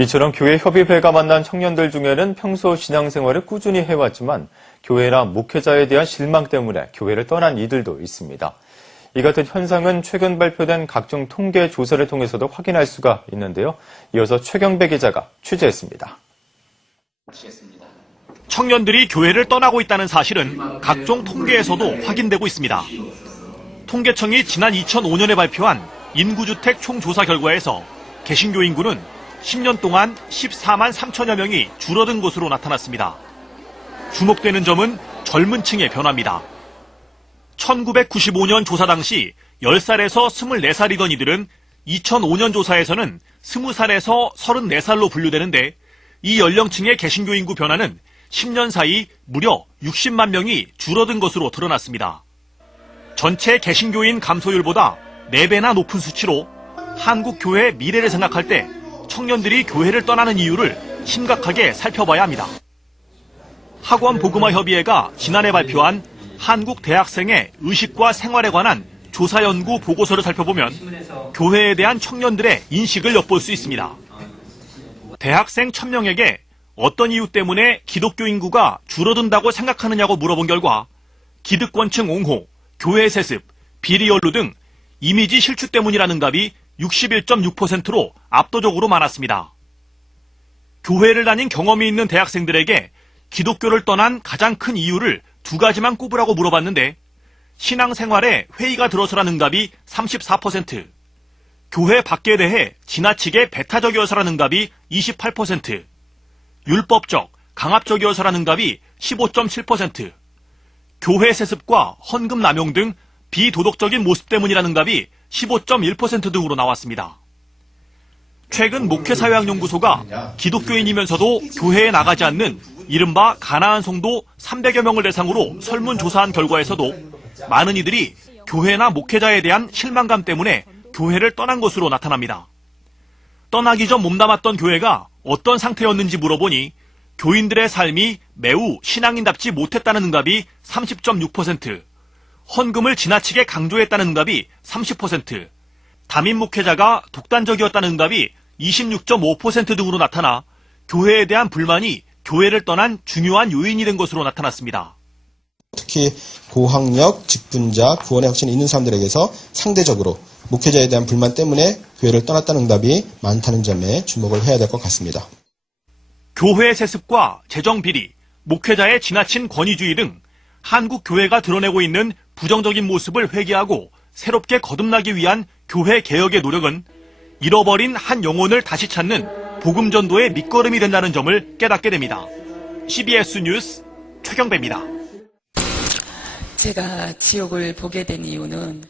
이처럼 교회 협의회가 만난 청년들 중에는 평소 신앙생활을 꾸준히 해왔지만 교회나 목회자에 대한 실망 때문에 교회를 떠난 이들도 있습니다. 이 같은 현상은 최근 발표된 각종 통계 조사를 통해서도 확인할 수가 있는데요. 이어서 최경배 기자가 취재했습니다. 청년들이 교회를 떠나고 있다는 사실은 각종 통계에서도 확인되고 있습니다. 통계청이 지난 2005년에 발표한 인구주택 총조사 결과에서 개신교 인구는 10년 동안 14만 3천여 명이 줄어든 것으로 나타났습니다. 주목되는 점은 젊은 층의 변화입니다. 1995년 조사 당시 10살에서 24살이던 이들은 2005년 조사에서는 20살에서 34살로 분류되는데 이 연령층의 개신교 인구 변화는 10년 사이 무려 60만 명이 줄어든 것으로 드러났습니다. 전체 개신교인 감소율보다 4배나 높은 수치로 한국 교회의 미래를 생각할 때 청년들이 교회를 떠나는 이유를 심각하게 살펴봐야 합니다. 학원복음화협의회가 지난해 발표한 한국 대학생의 의식과 생활에 관한 조사 연구 보고서를 살펴보면 교회에 대한 청년들의 인식을 엿볼 수 있습니다. 대학생 1000명에게 어떤 이유 때문에 기독교 인구가 줄어든다고 생각하느냐고 물어본 결과 기득권층 옹호, 교회 세습, 비리 연루 등 이미지 실추 때문이라는 답이 61.6%로 압도적으로 많았습니다. 교회를 다닌 경험이 있는 대학생들에게 기독교를 떠난 가장 큰 이유를 2가지만 꼽으라고 물어봤는데 신앙생활에 회의가 들어서라는 응답이 34%, 교회 밖에 대해 지나치게 배타적이어서라는 응답이 28%, 율법적, 강압적이어서라는 응답이 15.7%, 교회 세습과 헌금 남용 등 비도덕적인 모습 때문이라는 응답이 15.1% 등으로 나왔습니다. 최근 목회사회학연구소가 기독교인이면서도 교회에 나가지 않는 이른바 가나안 성도 300여 명을 대상으로 설문조사한 결과에서도 많은 이들이 교회나 목회자에 대한 실망감 때문에 교회를 떠난 것으로 나타납니다. 떠나기 전 몸담았던 교회가 어떤 상태였는지 물어보니 교인들의 삶이 매우 신앙인답지 못했다는 응답이 30.6%, 헌금을 지나치게 강조했다는 응답이 30%, 담임 목회자가 독단적이었다는 응답이 26.5% 등으로 나타나 교회에 대한 불만이 교회를 떠난 중요한 요인이 된 것으로 나타났습니다. 특히 고학력, 직분자, 구원의 확신이 있는 사람들에게서 상대적으로 목회자에 대한 불만 때문에 교회를 떠났다는 응답이 많다는 점에 주목을 해야 될 것 같습니다. 교회 세습과 재정 비리, 목회자의 지나친 권위주의 등 한국 교회가 드러내고 있는 부정적인 모습을 회개하고 새롭게 거듭나기 위한 교회 개혁의 노력은 잃어버린 한 영혼을 다시 찾는 복음 전도의 밑거름이 된다는 점을 깨닫게 됩니다. CBS 뉴스 최경배입니다. 제가 지옥을 보게 된 이유는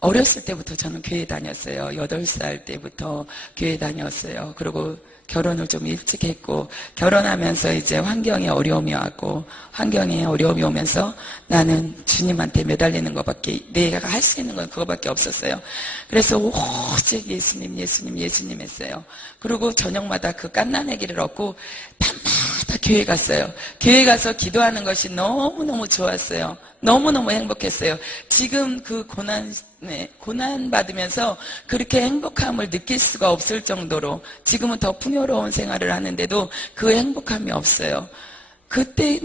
어렸을 때부터 저는 교회 다녔어요. 8살 때부터 교회 다녔어요. 그리고 결혼을 좀 일찍 했고 결혼하면서 이제 환경에 어려움이 왔고 환경에 어려움이 오면서 나는 주님한테 매달리는 것밖에 내가 할 수 있는 건 그거밖에 없었어요. 그래서 오직 예수님 예수님 예수님 했어요. 그리고 저녁마다 그 갓난아기를 얻고 밤마다 교회 갔어요. 교회 가서 기도하는 것이 너무너무 좋았어요. 너무너무 행복했어요. 지금 그 고난 받으면서 그렇게 행복함을 느낄 수가 없을 정도로 지금은 더 풍요로운 생활을 하는데도 그 행복함이 없어요. 그때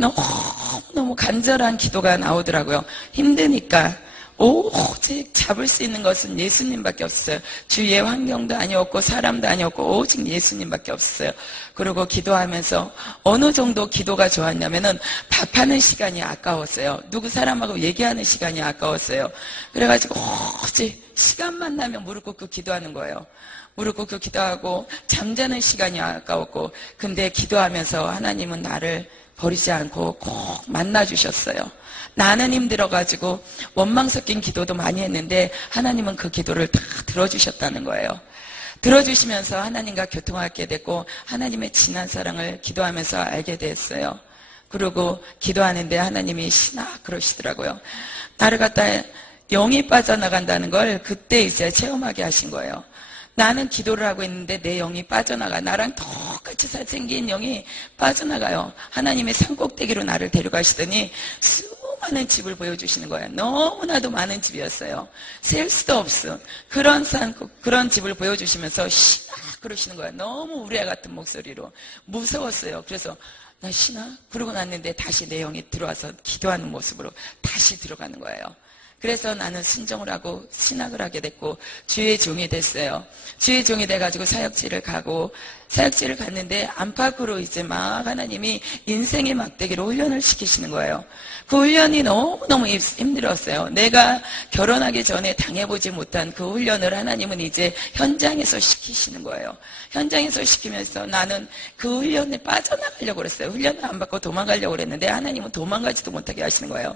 너무 간절한 기도가 나오더라고요. 힘드니까 오직 잡을 수 있는 것은 예수님밖에 없어요. 주위의 환경도 아니었고 사람도 아니었고 오직 예수님밖에 없어요. 그리고 기도하면서 어느 정도 기도가 좋았냐면은 답하는 시간이 아까웠어요. 누구 사람하고 얘기하는 시간이 아까웠어요. 그래가지고 오직 시간만 나면 무릎 꿇고 기도하는 거예요. 무릎 꿇고 기도하고 잠자는 시간이 아까웠고 근데 기도하면서 하나님은 나를 버리지 않고 꼭 만나주셨어요. 나는 힘들어가지고 원망 섞인 기도도 많이 했는데 하나님은 그 기도를 다 들어주셨다는 거예요. 들어주시면서 하나님과 교통하게 됐고 하나님의 진한 사랑을 기도하면서 알게 됐어요. 그리고 기도하는데 하나님이 시나 그러시더라고요. 나를 갖다 영이 빠져나간다는 걸 그때 이제 체험하게 하신 거예요. 나는 기도를 하고 있는데 내 영이 빠져나가. 나랑 똑같이 생긴 영이 빠져나가요. 하나님의 산꼭대기로 나를 데려가시더니 많은 집을 보여주시는 거예요. 너무나도 많은 집이었어요. 셀 수도 없어. 그런 집을 보여주시면서 쉬나 그러시는 거예요. 너무 우레 같은 목소리로. 무서웠어요. 그래서 나 쉬나? 그러고 났는데 다시 내 영이 들어와서 기도하는 모습으로 다시 들어가는 거예요. 그래서 나는 순종을 하고 신학을 하게 됐고 주의 종이 됐어요. 주의 종이 돼가지고 사역지를 가고 사역지를 갔는데 안팎으로 이제 막 하나님이 인생의 막대기로 훈련을 시키시는 거예요. 그 훈련이 너무너무 힘들었어요. 내가 결혼하기 전에 당해보지 못한 그 훈련을 하나님은 이제 현장에서 시키시는 거예요. 현장에서 시키면서 나는 그 훈련에 빠져나가려고 그랬어요. 훈련을 안 받고 도망가려고 그랬는데 하나님은 도망가지도 못하게 하시는 거예요.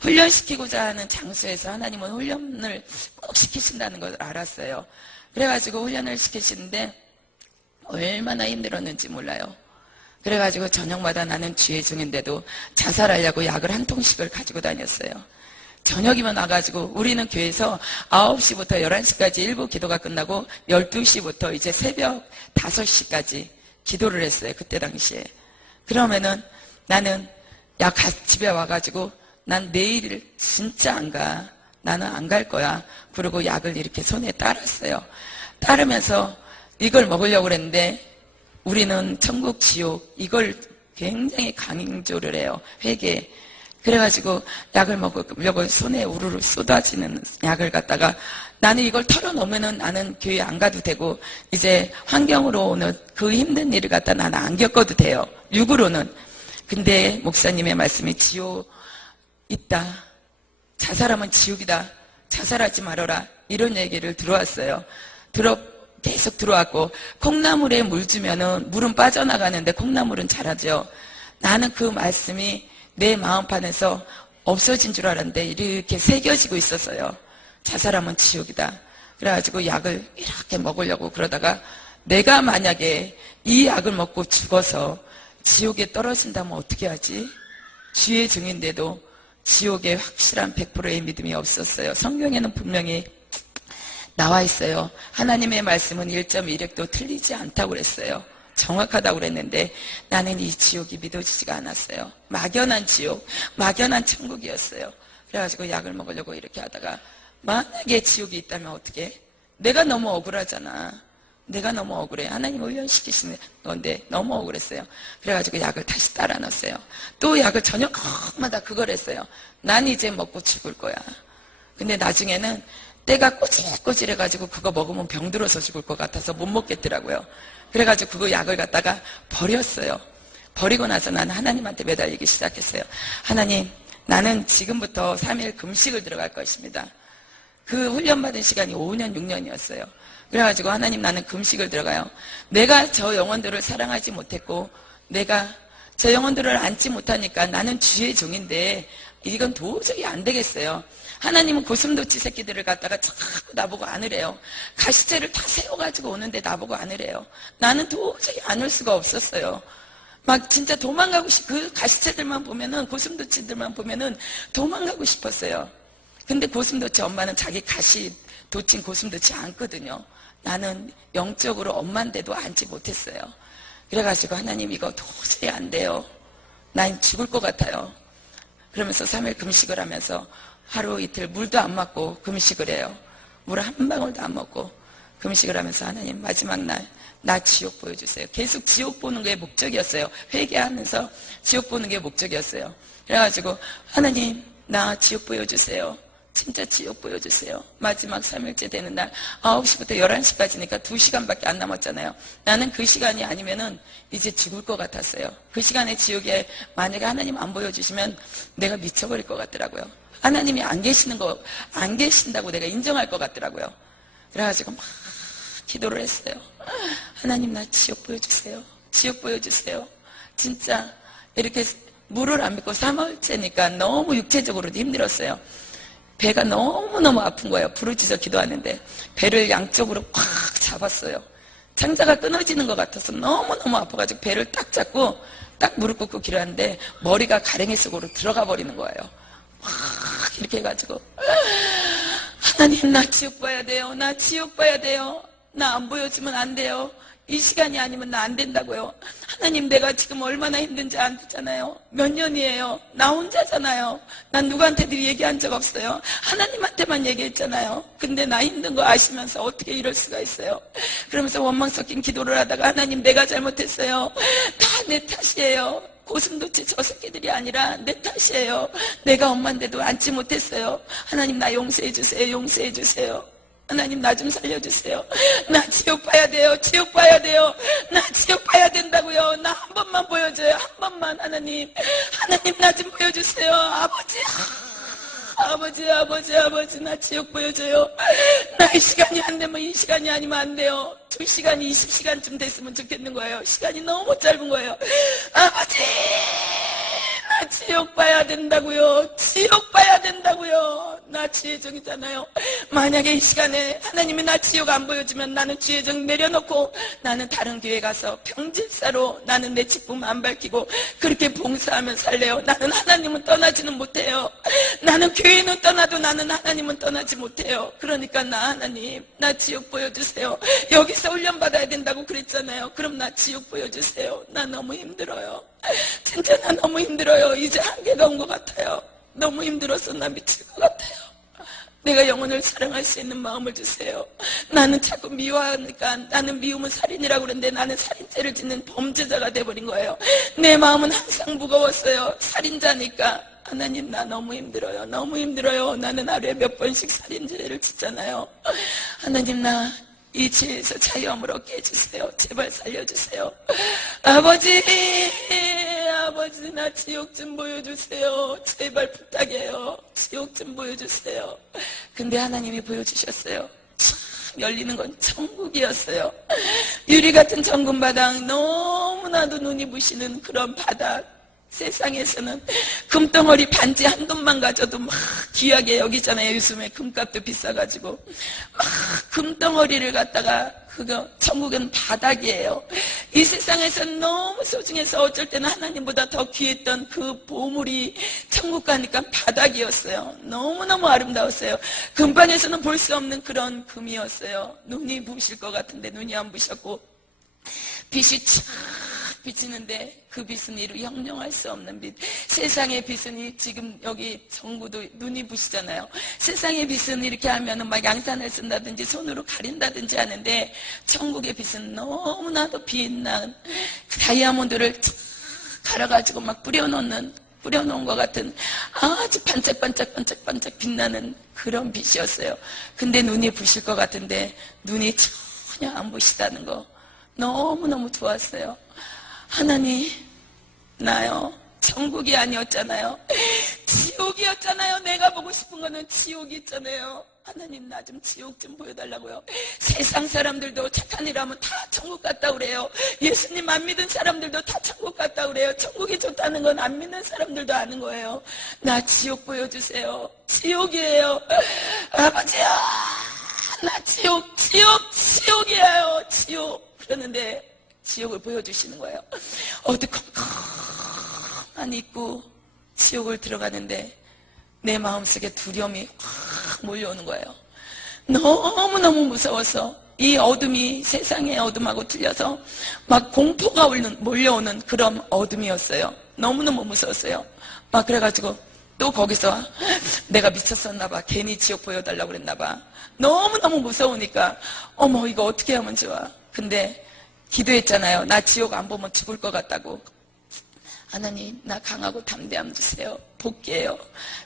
훈련시키고자 하는 장소에서 하나님은 훈련을 꼭 시키신다는 걸 알았어요. 그래가지고 훈련을 시키시는데 얼마나 힘들었는지 몰라요. 그래가지고 저녁마다 나는 주의 중인데도 자살하려고 약을 한 통씩을 가지고 다녔어요. 저녁이면 와가지고 우리는 교회에서 9시부터 11시까지 일부 기도가 끝나고 12시부터 이제 새벽 5시까지 기도를 했어요. 그때 당시에. 그러면은 나는 집에 와가지고 난 내일 진짜 안 가. 나는 안 갈 거야. 그리고 약을 이렇게 손에 따랐어요. 따르면서 이걸 먹으려고 그랬는데 우리는 천국 지옥 이걸 굉장히 강조를 해요. 회개. 그래가지고 약을 먹으려고 손에 우르르 쏟아지는 약을 갖다가 나는 이걸 털어놓으면은 나는 교회 안 가도 되고 이제 환경으로 오는 그 힘든 일을 갖다 나는 안 겪어도 돼요. 육으로는. 근데 목사님의 말씀이 지옥 있다. 자살하면 지옥이다. 자살하지 말아라. 이런 얘기를 들어왔어요. 계속 들어왔고 콩나물에 물 주면은 물은 빠져나가는데 콩나물은 자라죠. 나는 그 말씀이 내 마음판에서 없어진 줄 알았는데 이렇게 새겨지고 있었어요. 자살하면 지옥이다. 그래가지고 약을 이렇게 먹으려고 그러다가 내가 만약에 이 약을 먹고 죽어서 지옥에 떨어진다면 어떻게 하지? 주의 중인데도 지옥에 확실한 100%의 믿음이 없었어요. 성경에는 분명히 나와 있어요. 하나님의 말씀은 1.1획도 틀리지 않다고 그랬어요. 정확하다고 그랬는데 나는 이 지옥이 믿어지지가 않았어요. 막연한 지옥, 막연한 천국이었어요. 그래가지고 약을 먹으려고 이렇게 하다가 만약에 지옥이 있다면 어떻게? 내가 너무 억울하잖아. 내가 너무 억울해. 하나님 훈련시키시는 건데 너무 억울했어요. 그래가지고 약을 다시 따라 넣었어요. 또 약을 저녁마다 그걸 했어요. 난 이제 먹고 죽을 거야. 근데 나중에는 때가 꼬질꼬질해가지고 그거 먹으면 병들어서 죽을 것 같아서 못 먹겠더라고요. 그래가지고 그거 약을 갖다가 버렸어요. 버리고 나서 나는 하나님한테 매달리기 시작했어요. 하나님, 나는 지금부터 3일 금식을 들어갈 것입니다. 그 훈련받은 시간이 5년, 6년이었어요. 그래가지고 하나님 나는 금식을 들어가요. 내가 저 영혼들을 사랑하지 못했고 내가 저 영혼들을 안지 못하니까 나는 주의 종인데 이건 도저히 안 되겠어요. 하나님은 고슴도치 새끼들을 갖다가 자꾸 나보고 안으래요. 가시채를 다 세워가지고 오는데 나보고 안으래요. 나는 도저히 안을 수가 없었어요. 막 진짜 도망가고 그 가시채들만 보면은 고슴도치들만 보면은 도망가고 싶었어요. 근데 고슴도치 엄마는 자기 가시 도친 고슴도치 안거든요. 나는 영적으로 엄마인데도 안지 못했어요. 그래가지고 하나님 이거 도저히 안 돼요. 난 죽을 것 같아요. 그러면서 3일 금식을 하면서 하루 이틀 물도 안 맞고 금식을 해요. 물 한 방울도 안 먹고 금식을 하면서 하나님 마지막 날 나 지옥 보여주세요. 계속 지옥 보는 게 목적이었어요. 회개하면서 지옥 보는 게 목적이었어요. 그래가지고 하나님 나 지옥 보여주세요. 진짜 지옥 보여주세요. 마지막 3일째 되는 날 9시부터 11시까지니까 2시간밖에 안 남았잖아요. 나는 그 시간이 아니면은 이제 죽을 것 같았어요. 그 시간에 지옥에 만약에 하나님 안 보여주시면 내가 미쳐버릴 것 같더라고요. 하나님이 안 계신다고 내가 인정할 것 같더라고요. 그래가지고 막 기도를 했어요. 하나님 나 지옥 보여주세요. 지옥 보여주세요. 진짜 이렇게 물을 안 믿고 3월째니까 너무 육체적으로도 힘들었어요. 배가 너무너무 아픈 거예요. 부르짖어 기도하는데 배를 양쪽으로 꽉 잡았어요. 창자가 끊어지는 것 같아서 너무너무 아파가지고 배를 딱 잡고 딱 무릎 꿇고 기도하는데 머리가 가랭이 속으로 들어가 버리는 거예요. 막 이렇게 해가지고 하나님 나 지옥 봐야 돼요. 나 지옥 봐야 돼요. 나 안 보여주면 안 돼요. 이 시간이 아니면 나 안 된다고요. 하나님, 내가 지금 얼마나 힘든지 아잖아요. 몇 년이에요. 나 혼자잖아요. 난 누구한테도 얘기한 적 없어요. 하나님한테만 얘기했잖아요. 근데 나 힘든 거 아시면서 어떻게 이럴 수가 있어요. 그러면서 원망 섞인 기도를 하다가, 하나님, 내가 잘못했어요. 다 내 탓이에요. 고슴도치 저 새끼들이 아니라 내 탓이에요. 내가 엄마인데도 앉지 못했어요. 하나님, 나 용서해 주세요. 용서해 주세요. 하나님, 나 좀 살려주세요. 나 지옥 봐야 돼요. 지옥 봐야 돼요. 나 지옥 봐야 된다고요. 나 한 번만 보여줘요. 한 번만. 하나님, 하나님, 나 좀 보여주세요. 아버지, 아버지, 나 지옥 보여줘요. 나 이 시간이 안 되면, 이 시간이 아니면 안 돼요. 2시간이 20시간쯤 됐으면 좋겠는 거예요. 시간이 너무 짧은 거예요. 아버지, 나 지옥 봐야 된다고요. 지옥 봐야 된다고요. 나 지혜정이잖아요. 만약에 이 시간에 하나님이 나 지옥 안 보여주면 나는 지혜정 내려놓고 나는 다른 교회 가서 병질사로 나는 내 직분 안 밝히고 그렇게 봉사하면 살래요. 나는 하나님은 떠나지는 못해요. 나는 교회는 떠나도 나는 하나님은 떠나지 못해요. 그러니까 나 하나님, 나 지옥 보여주세요. 여기서 훈련받아야 된다고 그랬잖아요. 그럼 나 지옥 보여주세요. 나 너무 힘들어요. 진짜 나 너무 힘들어요. 이제 한계가 온 것 같아요. 너무 힘들어서 나 미칠 것 같아요. 내가 영혼을 사랑할 수 있는 마음을 주세요. 나는 자꾸 미워하니까, 나는 미우면 살인이라고 그러는데 나는 살인죄를 짓는 범죄자가 돼버린 거예요. 내 마음은 항상 무거웠어요. 살인자니까. 하나님, 나 너무 힘들어요. 너무 힘들어요. 나는 하루에 몇 번씩 살인죄를 짓잖아요. 하나님, 나 이 죄에서 자유함을 얻게 해주세요. 제발 살려주세요. 아버지, 아버지, 나 지옥 좀 보여주세요. 제발 부탁해요. 지옥 좀 보여주세요. 근데 하나님이 보여주셨어요. 참 열리는 건 천국이었어요. 유리 같은 정금 바닥, 너무나도 눈이 부시는 그런 바닥. 세상에서는 금덩어리 반지 한 돈만 가져도 막 귀하게 여기잖아요. 요즘에 금값도 비싸가지고 막 금덩어리를 갖다가, 그거 천국은 바닥이에요. 이 세상에서는 너무 소중해서 어쩔 때는 하나님보다 더 귀했던 그 보물이 천국 가니까 바닥이었어요. 너무너무 아름다웠어요. 금방에서는 볼 수 없는 그런 금이었어요. 눈이 부실 것 같은데 눈이 안 부셨고 빛이 촥 비치는데 그 빛은 이루 형용할 수 없는 빛. 세상의 빛은 지금 여기 정부도 눈이 부시잖아요. 세상의 빛은 이렇게 하면은 막 양산을 쓴다든지 손으로 가린다든지 하는데 천국의 빛은 너무나도 빛난 다이아몬드를 갈아가지고 막 뿌려놓은 것 같은 아주 반짝반짝 빛나는 그런 빛이었어요. 근데 눈이 부실 것 같은데 눈이 전혀 안 부시다는 거 너무너무 좋았어요. 하나님, 나요 천국이 아니었잖아요. 지옥이었잖아요. 내가 보고 싶은 거는 지옥이 있잖아요. 하나님, 나 좀 지옥 좀 보여달라고요. 세상 사람들도 착한 일 하면 다 천국 갔다 그래요. 예수님 안 믿은 사람들도 다 천국 갔다 그래요. 천국이 좋다는 건 안 믿는 사람들도 아는 거예요. 나 지옥 보여주세요. 지옥이에요. 아버지야, 나 지옥이에요. 지옥. 그러는데 지옥을 보여주시는 거예요. 어두컴컴한 입구 지옥을 들어가는데 내 마음속에 두려움이 확 몰려오는 거예요. 너무너무 무서워서 이 어둠이 세상의 어둠하고 틀려서 막 공포가 몰려오는 그런 어둠이었어요. 너무너무 무서웠어요. 막 그래가지고 또 거기서 내가 미쳤었나 봐. 괜히 지옥 보여달라고 그랬나 봐. 너무너무 무서우니까 어머, 이거 어떻게 하면 좋아. 근데 기도했잖아요. 나 지옥 안 보면 죽을 것 같다고. 하나님, 나 강하고 담대함 주세요. 복귀해요.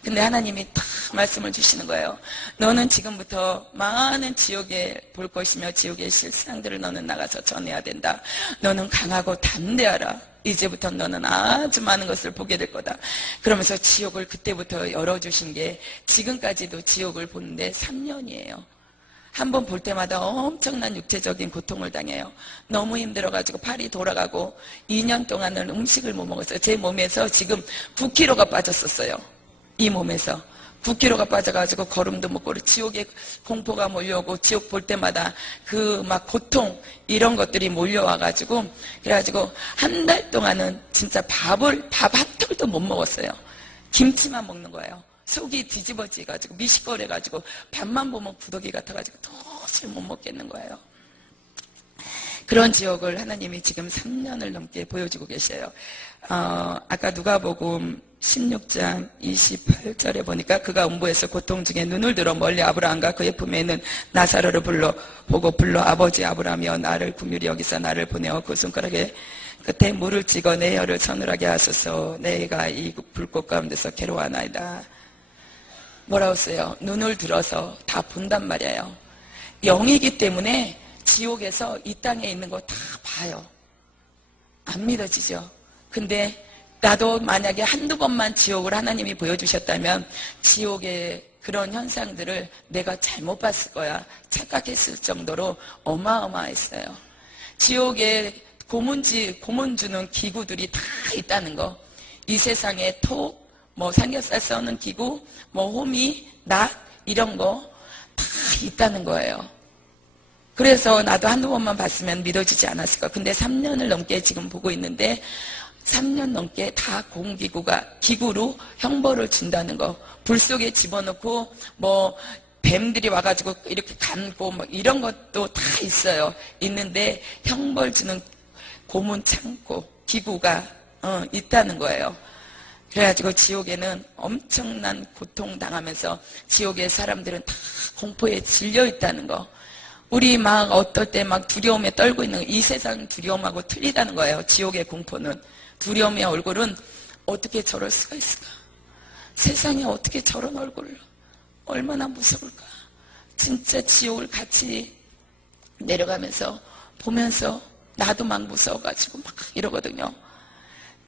근데 하나님이 딱 말씀을 주시는 거예요. 너는 지금부터 많은 지옥에 볼 것이며 지옥의 실상들을 너는 나가서 전해야 된다. 너는 강하고 담대하라. 이제부터 너는 아주 많은 것을 보게 될 거다. 그러면서 지옥을 그때부터 열어주신 게 지금까지도 지옥을 보는데 3년이에요. 한 번 볼 때마다 엄청난 육체적인 고통을 당해요. 너무 힘들어가지고 팔이 돌아가고 2년 동안은 음식을 못 먹었어요. 제 몸에서 지금 9kg가 빠졌었어요. 이 몸에서 9kg가 빠져가지고 걸음도 못 걸어. 지옥의 공포가 몰려오고 지옥 볼 때마다 그 막 고통 이런 것들이 몰려와가지고 그래가지고 한 달 동안은 진짜 밥 한 톨도 못 먹었어요. 김치만 먹는 거예요. 속이 뒤집어지가지고 미식거려가지고 밥만 보면 구더기 같아가지고 도저히 못 먹겠는 거예요. 그런 지옥을 하나님이 지금 3년을 넘게 보여주고 계셔요. 아까 누가복음 16장 28절에 보니까 그가 음부에서 고통 중에 눈을 들어 멀리 아브라함과 그의 품에 있는 나사로를 불러 아버지 아브라함이여 나를 긍휼히 여기서 나를 보내어 그 손가락에 끝에 물을 찍어 내 혀를 서늘하게 하소서. 내가 이 불꽃 가운데서 괴로워하나이다. 뭐라고 써요? 눈을 들어서 다 본단 말이에요. 영이기 때문에 지옥에서 이 땅에 있는 거 다 봐요. 안 믿어지죠? 근데 나도 만약에 한두 번만 지옥을 하나님이 보여주셨다면 지옥의 그런 현상들을 내가 잘못 봤을 거야 착각했을 정도로 어마어마했어요. 지옥에 고문 주는 기구들이 다 있다는 거. 이 세상에 톡, 삼겹살 써는 기구, 호미, 낫 이런 거 다 있다는 거예요. 그래서 나도 한두 번만 봤으면 믿어지지 않았을 거야. 근데 3년을 넘게 지금 보고 있는데 3년 넘게 다 기구로 형벌을 준다는 거. 불 속에 집어넣고 뱀들이 와가지고 이렇게 감고 이런 것도 다 있어요. 있는데 형벌 주는 고문 창고 기구가 있다는 거예요. 그래가지고 지옥에는 엄청난 고통 당하면서 지옥의 사람들은 다 공포에 질려 있다는 거. 우리 막 어떨 때 막 두려움에 떨고 있는 이 세상 두려움하고 틀리다는 거예요. 지옥의 공포는. 두려움의 얼굴은 어떻게 저럴 수가 있을까? 세상에 어떻게 저런 얼굴을 얼마나 무서울까? 진짜 지옥을 같이 내려가면서 보면서 나도 막 무서워가지고 막 이러거든요.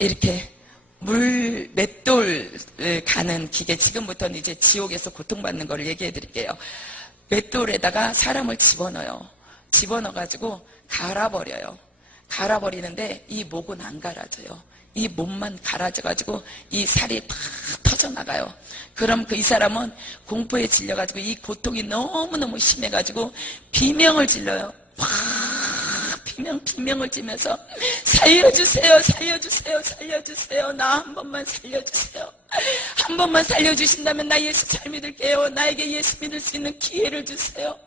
이렇게 맷돌 가는 기계, 지금부터는 이제 지옥에서 고통받는 걸 얘기해 드릴게요. 맷돌에다가 사람을 집어넣어요. 집어넣어가지고 갈아버려요. 갈아버리는데 이 목은 안 갈아져요. 이 몸만 갈아져가지고 이 살이 다 터져나가요. 그럼 이 사람은 공포에 질려가지고 이 고통이 너무너무 심해가지고 비명을 질러요. 비명을 지면서 살려주세요, 살려주세요, 살려주세요. 나 한 번만 살려주세요. 한 번만 살려주신다면 나 예수 잘 믿을게요. 나에게 예수 믿을 수 있는 기회를 주세요.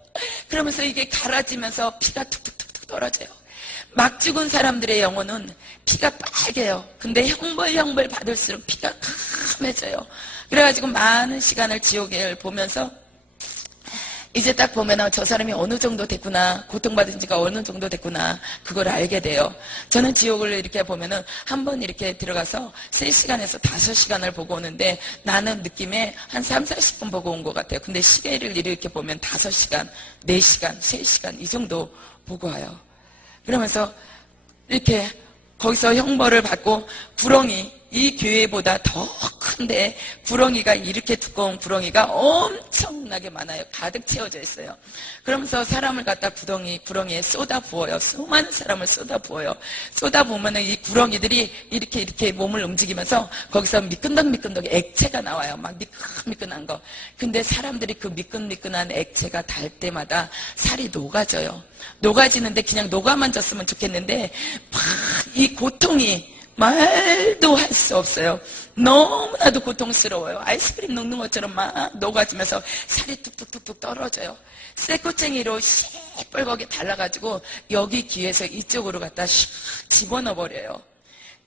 그러면서 이게 갈아지면서 피가 툭툭툭툭 떨어져요. 막 죽은 사람들의 영혼은 피가 빨개요. 근데 형벌 받을수록 피가 감해져요. 그래가지고 많은 시간을 지옥을 보면서 이제 딱 보면 저 사람이 어느 정도 됐구나, 고통받은 지가 어느 정도 됐구나, 그걸 알게 돼요. 저는 지옥을 이렇게 보면은 한번 이렇게 들어가서 3시간에서 5시간을 보고 오는데 나는 느낌에 한 3, 40분 보고 온 것 같아요. 근데 시계를 이렇게 보면 5시간, 4시간, 3시간 이 정도 보고 와요. 그러면서 이렇게 거기서 형벌을 받고 구렁이, 이 교회보다 더 큰데 구렁이가 이렇게 두꺼운 구렁이가 엄청나게 많아요. 가득 채워져 있어요. 그러면서 사람을 갖다 구렁이에 쏟아 부어요. 수많은 사람을 쏟아 부어요. 쏟아 부으면 이 구렁이들이 이렇게 몸을 움직이면서 거기서 미끈덕미끈덕 액체가 나와요. 막 미끈미끈한 거. 근데 사람들이 그 미끈미끈한 액체가 닿을 때마다 살이 녹아져요. 녹아지는데 그냥 녹아만 졌으면 좋겠는데 막 이 고통이 말도 할 수 없어요. 너무나도 고통스러워요. 아이스크림 녹는 것처럼 막 녹아지면서 살이 뚝뚝뚝뚝 떨어져요. 쇠꼬챙이로 시뻘겋게 발라가지고 여기 귀에서 이쪽으로 갖다 슉 집어넣어버려요.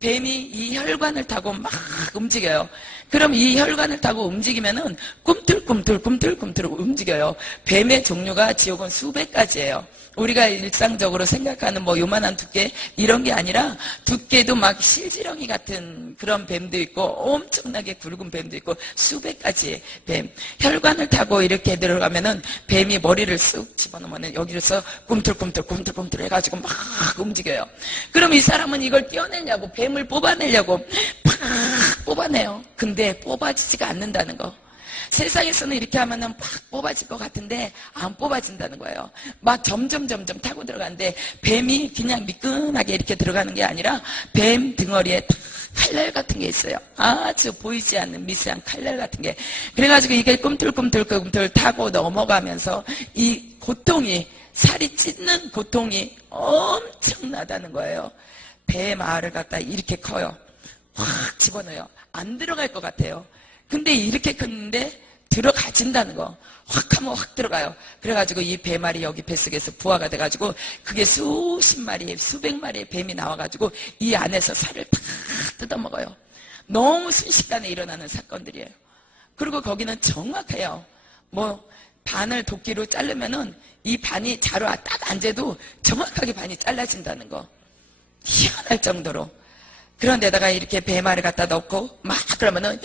뱀이 이 혈관을 타고 막 움직여요. 그럼 이 혈관을 타고 움직이면은 꿈틀꿈틀 움직여요. 뱀의 종류가 지옥은 수백 가지예요. 우리가 일상적으로 생각하는 요만한 두께 이런 게 아니라 두께도 막 실지렁이 같은 그런 뱀도 있고 엄청나게 굵은 뱀도 있고 수백 가지의 뱀. 혈관을 타고 이렇게 들어가면은 뱀이 머리를 쑥 집어넣으면 여기서 꿈틀꿈틀 해가지고 막 움직여요. 그럼 이 사람은 이걸 떼어내려고 뱀을 뽑아내려고 팍 뽑아내요. 근데 뽑아지지가 않는다는 거. 세상에서는 이렇게 하면은 팍 뽑아질 것 같은데 안 뽑아진다는 거예요. 막 점점 타고 들어가는데 뱀이 그냥 미끈하게 이렇게 들어가는 게 아니라 뱀 등어리에 딱 칼날 같은 게 있어요. 아주 보이지 않는 미세한 칼날 같은 게. 그래가지고 이게 꿈틀꿈틀 타고 넘어가면서 이 고통이, 살이 찢는 고통이 엄청나다는 거예요. 뱀 알을 갖다 이렇게 커요. 확 집어넣어요. 안 들어갈 것 같아요. 근데 이렇게 컸는데 들어갈 진다는 거. 확 하면 확 들어가요. 그래가지고 이 배말이 여기 뱃속에서 부화가 돼가지고 그게 수십 마리, 수백 마리의 뱀이 나와가지고 이 안에서 살을 다 뜯어먹어요. 너무 순식간에 일어나는 사건들이에요. 그리고 거기는 정확해요. 뭐 반을 도끼로 자르면은 이 반이 자루 딱 앉아도 정확하게 반이 잘라진다는 거. 희한할 정도로. 그런데다가 이렇게 배말을 갖다 넣고 막 그러면은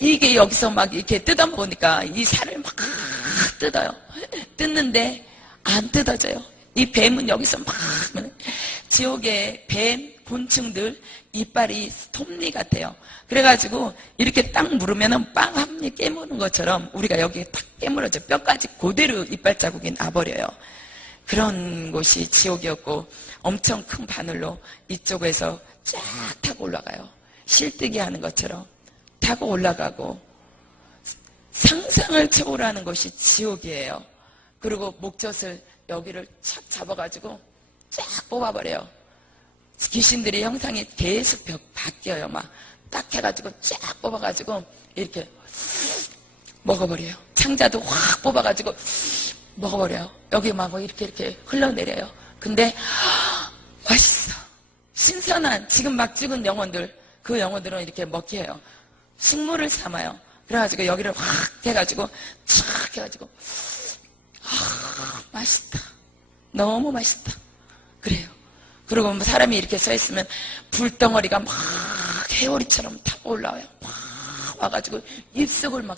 이게 여기서 막 이렇게 뜯어먹으니까 이 살을 막 뜯어요. 뜯는데 안 뜯어져요. 이 뱀은 여기서 막 지옥의 뱀 곤충들 이빨이 톱니 같아요. 그래가지고 이렇게 딱 물으면은 빵 한 입 깨무는 것처럼 우리가 여기 딱 깨물어져 뼈까지 그대로 이빨 자국이 나버려요. 그런 곳이 지옥이었고 엄청 큰 바늘로 이쪽에서 쫙 타고 올라가요. 실뜨기 하는 것처럼 타고 올라가고 상상을 초월하는 것이 지옥이에요. 그리고 목젖을 여기를 착 잡아가지고 쫙 뽑아버려요. 귀신들이 형상이 계속 바뀌어요. 막 딱 해가지고 쫙 뽑아가지고 이렇게 먹어버려요. 창자도 확 뽑아가지고 먹어버려요. 여기 막 이렇게 흘러내려요. 근데 맛있어. 신선한 지금 막 죽은 영혼들, 그 영혼들은 이렇게 먹게 해요. 식물을 삼아요. 그래가지고 여기를 확 해가지고 촥 해가지고 맛있다. 너무 맛있다. 그래요. 그리고 뭐 사람이 이렇게 서 있으면 불덩어리가 막 해오리처럼 타고 올라와요. 막 와가지고 입속으로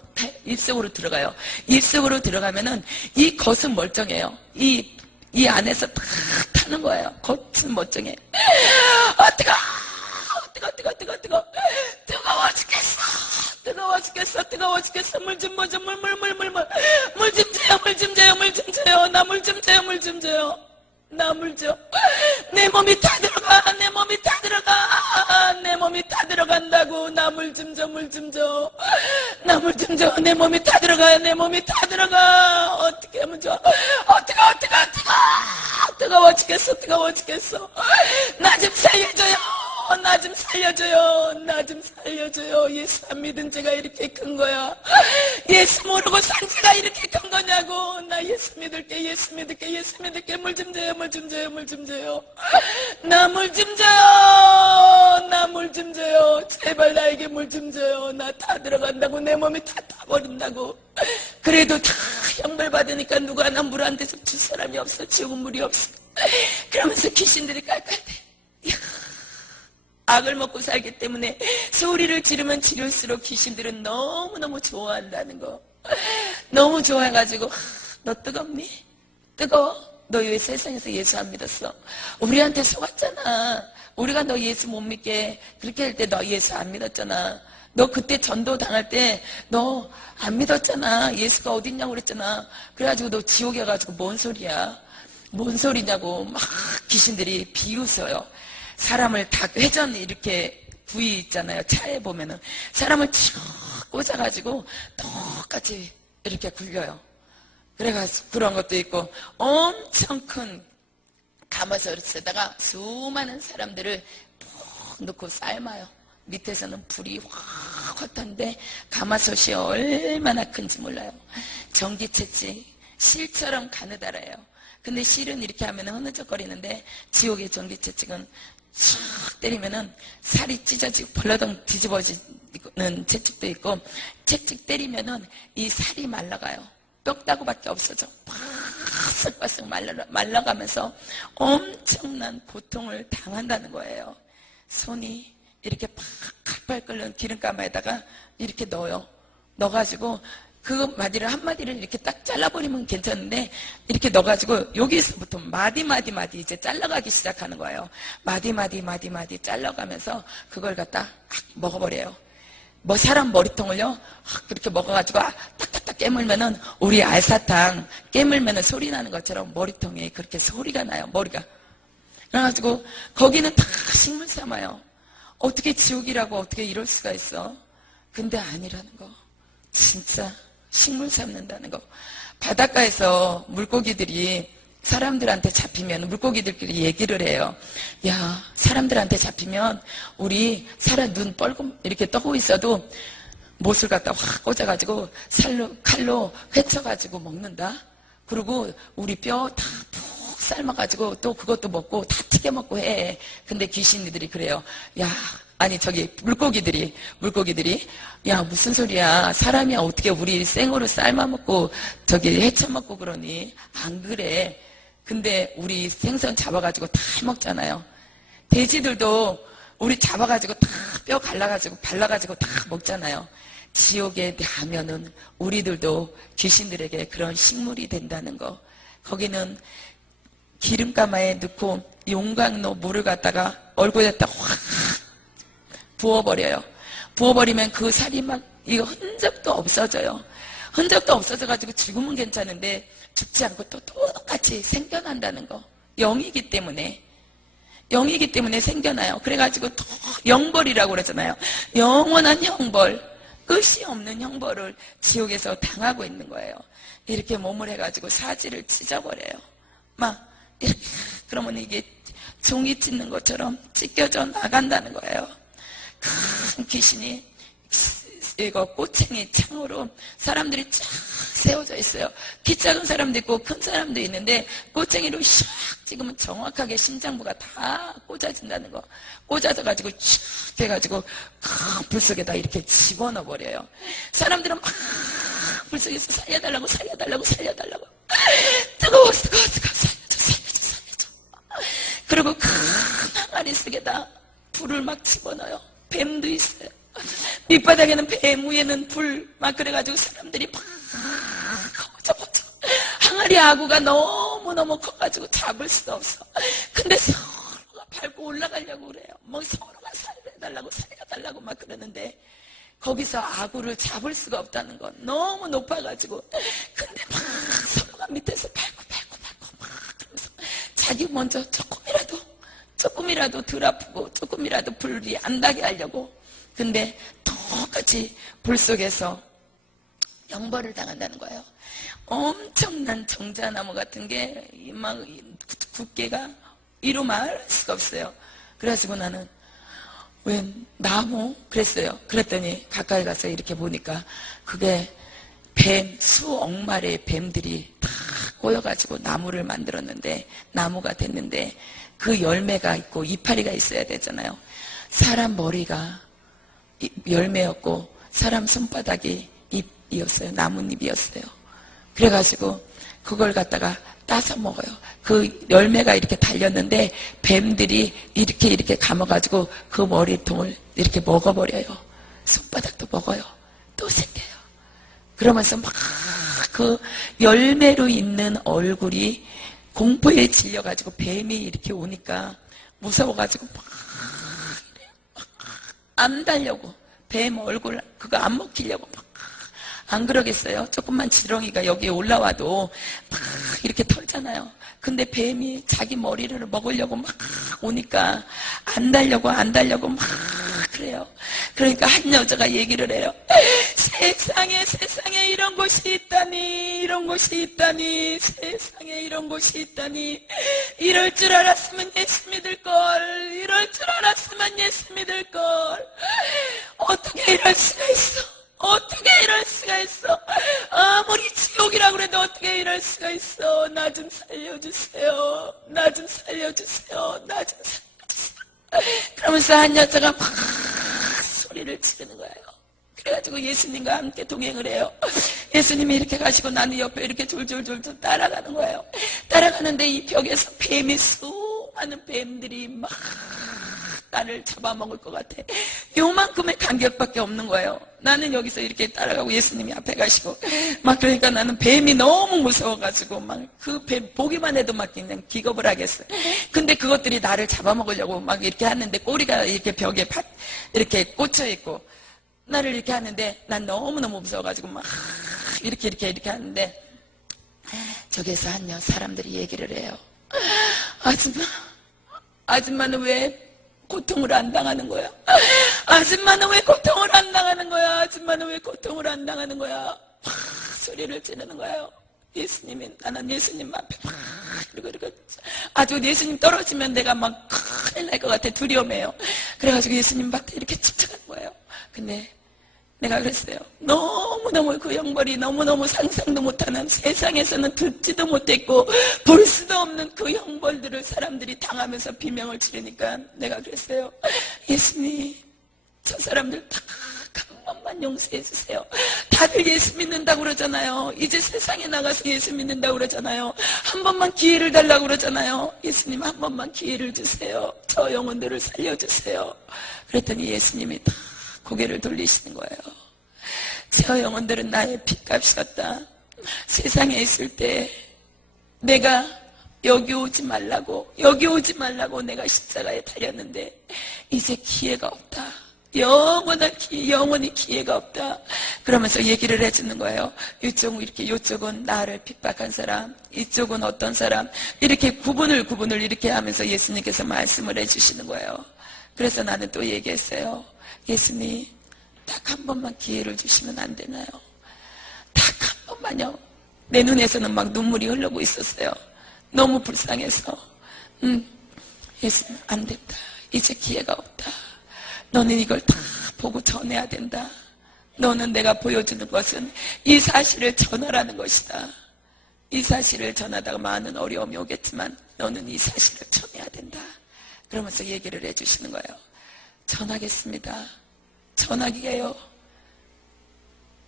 들어가요. 입속으로 들어가면은 이 겉은 멀쩡해요. 이 안에서 다 타는 거예요. 겉은 멀쩡해. 뜨거워 죽겠어. 뜨거워 죽겠어. 물 좀 줘요. 나 물 좀 줘요. 나 물 줘. 내 몸이 다 들어가. 내 몸이 다 들어간다고. 나 물 좀 줘. 나 물 좀 줘. 내 몸이 다 들어가. 어떻게 하면 좋아? 뜨거워 죽겠어. 나 좀 살려줘요. 예수 안 믿은 제가 이렇게 큰 거야. 예수 모르고 산 제가 이렇게 큰 거냐고. 나 예수 믿을게. 물 좀 줘요. 나 물 좀 줘요. 제발 나에게 물 좀 줘요. 나 다 들어간다고. 내 몸이 다 타버린다고. 그래도 다 형벌 받으니까 누가 나 물 한 대접 줄 사람이 없어. 지옥은 물이 없어. 그러면서 귀신들이 깔깔대. 악을 먹고 살기 때문에 소리를 지르면 지를수록 귀신들은 너무너무 좋아한다는 거. 너무 좋아해가지고 너 뜨겁니? 뜨거워? 너 왜 세상에서 예수 안 믿었어? 우리한테 속았잖아. 우리가 너 예수 못 믿게 그렇게 할 때 너 예수 안 믿었잖아. 너 그때 전도 당할 때 너 안 믿었잖아. 예수가 어딨냐고 그랬잖아. 그래가지고 너 지옥에 가지고 뭔 소리야? 뭔 소리냐고 막 귀신들이 비웃어요. 사람을 닭 회전 이렇게 부위 있잖아요. 차에 보면은 사람을 쭉 꽂아가지고 똑같이 이렇게 굴려요. 그래가지고 그런 것도 있고 엄청 큰 가마솥에다가 수많은 사람들을 푹 넣고 삶아요. 밑에서는 불이 확 헛한데 가마솥이 얼마나 큰지 몰라요. 전기채찍 실처럼 가느다라요. 근데 실은 이렇게 하면 흐느적거리는데 지옥의 전기채찍은 촥 때리면은 살이 찢어지고 벌러덩 뒤집어지는 채찍도 있고 채찍 때리면은 이 살이 말라가요. 뼈다구밖에 없어져. 바싹바싹 말라가면서 엄청난 고통을 당한다는 거예요. 손이 이렇게 팔팔 끓는 기름가마에다가 이렇게 넣어요. 넣어가지고 그 마디를 한마디를 이렇게 딱 잘라버리면 괜찮은데 이렇게 넣어가지고 여기서부터 마디 이제 잘라가기 시작하는 거예요. 마디 잘라가면서 그걸 갖다 먹어버려요. 뭐 사람 머리통을요 그렇게 먹어가지고 딱딱딱 깨물면은 우리 알사탕 깨물면은 소리 나는 것처럼 머리통에 그렇게 소리가 나요. 머리가. 그래가지고 거기는 다 식물 삼아요. 어떻게 지옥이라고 어떻게 이럴 수가 있어. 근데 아니라는 거. 진짜 식물 삼는다는 거. 바닷가에서 물고기들이 사람들한테 잡히면 물고기들끼리 얘기를 해요. 야, 사람들한테 잡히면 우리 사람 눈 뻘고 이렇게 떠고 있어도 못을 갖다 확 꽂아가지고 칼로 회쳐가지고 먹는다. 그리고 우리 뼈 다 푹 삶아가지고 또 그것도 먹고 다 튀겨 먹고 해. 근데 귀신이들이 그래요. 야, 아니 저기 물고기들이 야 무슨 소리야? 사람이 어떻게 우리 생으로 삶아 먹고 저기 해쳐 먹고 그러니? 안 그래. 근데 우리 생선 잡아가지고 다 먹잖아요. 돼지들도 우리 잡아가지고 다 뼈 갈라가지고 발라가지고 다 먹잖아요. 지옥에 가면은 우리들도 귀신들에게 그런 식물이 된다는 거. 거기는 기름가마에 넣고 용광로 물을 갖다가 얼굴에다 확 부어버려요. 부어버리면 그 살이 막 이거 흔적도 없어져요. 흔적도 없어져가지고 죽으면 괜찮은데 죽지 않고 또 똑같이 생겨난다는 거. 영이기 때문에 생겨나요. 그래가지고 또 영벌이라고 그러잖아요. 영원한 형벌, 끝이 없는 형벌을 지옥에서 당하고 있는 거예요. 이렇게 몸을 해가지고 사지를 찢어버려요. 막 이렇게 그러면 이게 종이 찢는 것처럼 찢겨져 나간다는 거예요. 큰 귀신이 이거 꼬챙이 창으로 사람들이 쫙 세워져 있어요. 키 작은 사람도 있고 큰 사람도 있는데 꼬챙이로 샥 찍으면 정확하게 심장부가 다 꽂아진다는 거. 꽂아져가지고 촥 해가지고 큰 불 속에다 이렇게 집어넣어 버려요. 사람들은 막 불 속에서 살려달라고 뜨거워 살려줘. 그리고 큰 항아리 속에다 불을 막 집어넣어요. 뱀도 있어요. 밑바닥에는 뱀, 위에는 불, 막 그래가지고 사람들이 막 커져. 항아리 아구가 너무너무 커가지고 잡을 수도 없어. 근데 서로가 밟고 올라가려고 그래요. 뭐 서로가 살려달라고 막 그러는데 거기서 아구를 잡을 수가 없다는 건 너무 높아가지고. 근데 막 서로가 밑에서 밟고 막 그러면서 자기 먼저 조금이라도 덜 아프고 조금이라도 불이 안 나게 하려고. 근데 똑같이 불 속에서 영벌을 당한다는 거예요. 엄청난 정자나무 같은 게 막 두께가 이루 말할 수가 없어요. 그래가지고 나는 왜 나무? 그랬어요. 그랬더니 가까이 가서 이렇게 보니까 그게 뱀, 수억 마리의 뱀들이 다 꼬여가지고 나무를 만들었는데, 나무가 됐는데 그 열매가 있고 이파리가 있어야 되잖아요. 사람 머리가 열매였고 사람 손바닥이 잎이었어요. 나뭇잎이었어요. 그래가지고 그걸 갖다가 따서 먹어요. 그 열매가 이렇게 달렸는데 뱀들이 이렇게 감아가지고 그 머리통을 이렇게 먹어버려요. 손바닥도 먹어요. 또 생겨요. 그러면서 막 그 열매로 있는 얼굴이 공포에 질려가지고 뱀이 이렇게 오니까 무서워가지고 막 안 달려고, 뱀 얼굴 그거 안 먹히려고 막 안 그러겠어요? 조금만 지렁이가 여기에 올라와도 막 이렇게 털잖아요. 근데 뱀이 자기 머리를 먹으려고 막 오니까 안 달려고 막 그래요. 그러니까 한 여자가 얘기를 해요. 세상에 이런 곳이 있다니, 세상에 이런 곳이 있다니. 이럴 줄 알았으면 예수 믿을 걸. 어떻게 이럴 수가 있어? 아무리 지옥이라고 그래도 어떻게 이럴 수가 있어? 나 좀 살려주세요. 그러면서 한 여자가 막 소리를 지르는 거예요. 그래가지고 예수님과 함께 동행을 해요. 예수님이 이렇게 가시고 나는 옆에 이렇게 졸졸 따라가는 거예요. 따라가는데 이 벽에서 뱀이 수많은 뱀들이 막 나를 잡아먹을 것 같아. 요만큼의 간격밖에 없는 거예요. 나는 여기서 이렇게 따라가고 예수님이 앞에 가시고 막 그러니까 나는 뱀이 너무 무서워가지고 막 그 뱀 보기만 해도 막 그냥 기겁을 하겠어요. 근데 그것들이 나를 잡아먹으려고 막 이렇게 하는데 꼬리가 이렇게 벽에 이렇게 꽂혀 있고 나를 이렇게 하는데 난 너무너무 무서워가지고 막 이렇게 하는데 저기서 한 사람들이 얘기를 해요. 아줌마는 왜 고통을 안 당하는 거야? 아줌마는 왜 고통을 안 당하는 거야? 소리를 지르는 거예요. 나는 예수님 앞에 막 그리고 아주 예수님 떨어지면 내가 막 큰일 날 것 같아. 두려움해요. 그래가지고 예수님 밭에 이렇게 집중하는 거예요. 근데 내가 그랬어요. 너무너무 그 형벌이 너무너무 상상도 못하는, 세상에서는 듣지도 못했고 볼 수도 없는 그 형벌들을 사람들이 당하면서 비명을 지르니까 내가 그랬어요. 예수님, 저 사람들 다 한 번만 용서해 주세요. 다들 예수 믿는다고 그러잖아요. 이제 세상에 나가서 예수 믿는다고 그러잖아요. 한 번만 기회를 달라고 그러잖아요. 예수님, 한 번만 기회를 주세요. 저 영혼들을 살려주세요. 그랬더니 예수님이 다 고개를 돌리시는 거예요. 저 영혼들은 나의 핏값이었다. 세상에 있을 때 내가 여기 오지 말라고 내가 십자가에 달렸는데 이제 기회가 없다. 영원히 기회가 없다. 그러면서 얘기를 해주는 거예요. 이쪽은 나를 핍박한 사람, 이쪽은 어떤 사람, 이렇게 구분을 이렇게 하면서 예수님께서 말씀을 해주시는 거예요. 그래서 나는 또 얘기했어요. 예수님, 딱 한 번만 기회를 주시면 안 되나요? 딱 한 번만요. 내 눈에서는 막 눈물이 흐르고 있었어요. 너무 불쌍해서. 예수님, 안 된다. 이제 기회가 없다. 너는 이걸 다 보고 전해야 된다. 너는 내가 보여주는 것은 이 사실을 전하라는 것이다. 이 사실을 전하다가 많은 어려움이 오겠지만 너는 이 사실을 전해야 된다. 그러면서 얘기를 해주시는 거예요. 전하겠습니다. 전하기에요.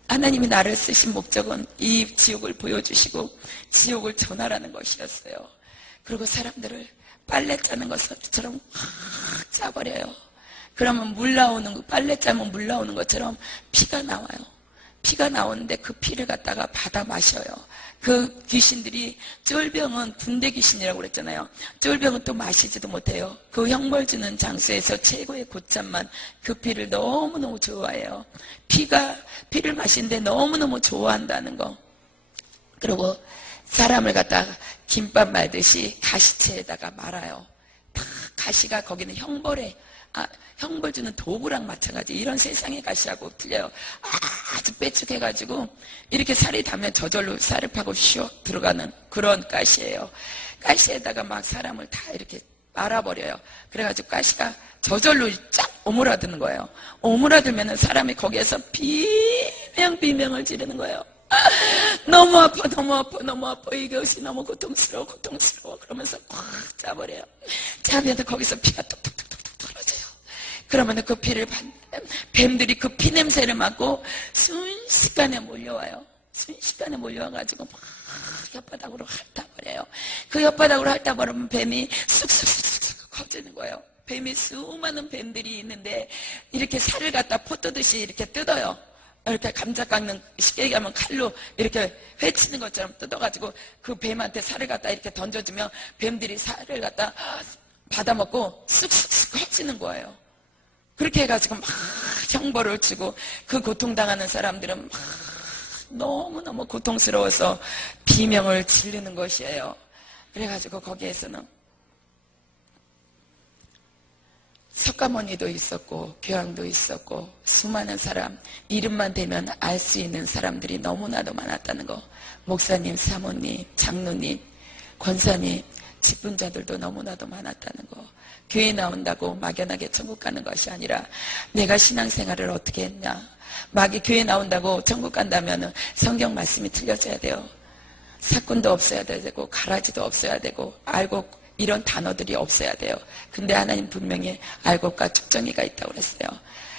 하나님이 나를 쓰신 목적은 이 지옥을 보여주시고 지옥을 전하라는 것이었어요. 그리고 사람들을 빨래 짜는 것처럼 확 짜버려요. 그러면 빨래 짜면 물 나오는 것처럼 피가 나와요. 피가 나오는데 그 피를 갖다가 받아 마셔요. 그 귀신들이, 쫄병은 군대 귀신이라고 그랬잖아요. 쫄병은 또 마시지도 못해요. 그 형벌 주는 장소에서 최고의 고참만 그 피를 너무너무 좋아해요. 피를 마시는데 너무너무 좋아한다는 거. 그리고 사람을 갖다가 김밥 말듯이 가시체에다가 말아요. 다 가시가 거기는 형벌 주는 도구랑 마찬가지. 이런 세상의 가시하고 틀려요. 아주 빼쭉해가지고 이렇게 살이 닿으면 저절로 쌀을 파고 슉 들어가는 그런 가시예요. 가시에다가 막 사람을 다 이렇게 말아버려요. 그래가지고 가시가 저절로 쫙 오므라드는 거예요. 오므라들면은 사람이 거기에서 비명을 지르는 거예요. 너무 아파. 이것이 너무 고통스러워. 그러면서 꽉 짜버려요. 짜면 거기서 피가 뚝뚝뚝 떨어져요. 그러면 그 피를 뱀들이 그 피 냄새를 맡고 순식간에 몰려와요. 순식간에 몰려와가지고 막 혓바닥으로 핥아버려요. 그 혓바닥으로 핥아버리면 뱀이 쑥쑥 커지는 거예요. 뱀이 수많은 뱀들이 있는데 이렇게 살을 갖다 포 뜨듯이 이렇게 뜯어요. 이렇게 감자 깎는, 쉽게 얘기하면 칼로 이렇게 회치는 것처럼 뜯어가지고 그 뱀한테 살을 갖다 이렇게 던져주면 뱀들이 살을 갖다 받아먹고 쑥쑥 커지는 거예요. 그렇게 해가지고 막 형벌을 주고 그 고통당하는 사람들은 막 너무너무 고통스러워서 비명을 지르는 것이에요. 그래가지고 거기에서는 석가모니도 있었고 교황도 있었고 수많은 사람, 이름만 대면 알 수 있는 사람들이 너무나도 많았다는 거. 목사님, 사모님, 장로님, 권사님, 직분자들도 너무나도 많았다는 거. 교회 나온다고 막연하게 천국 가는 것이 아니라 내가 신앙생활을 어떻게 했냐. 교회 나온다고 천국 간다면 성경 말씀이 틀려져야 돼요. 사건도 없어야 되고 가라지도 없어야 되고 알곡, 이런 단어들이 없어야 돼요. 근데 하나님 분명히 알곡과 축정이가 있다고 그랬어요.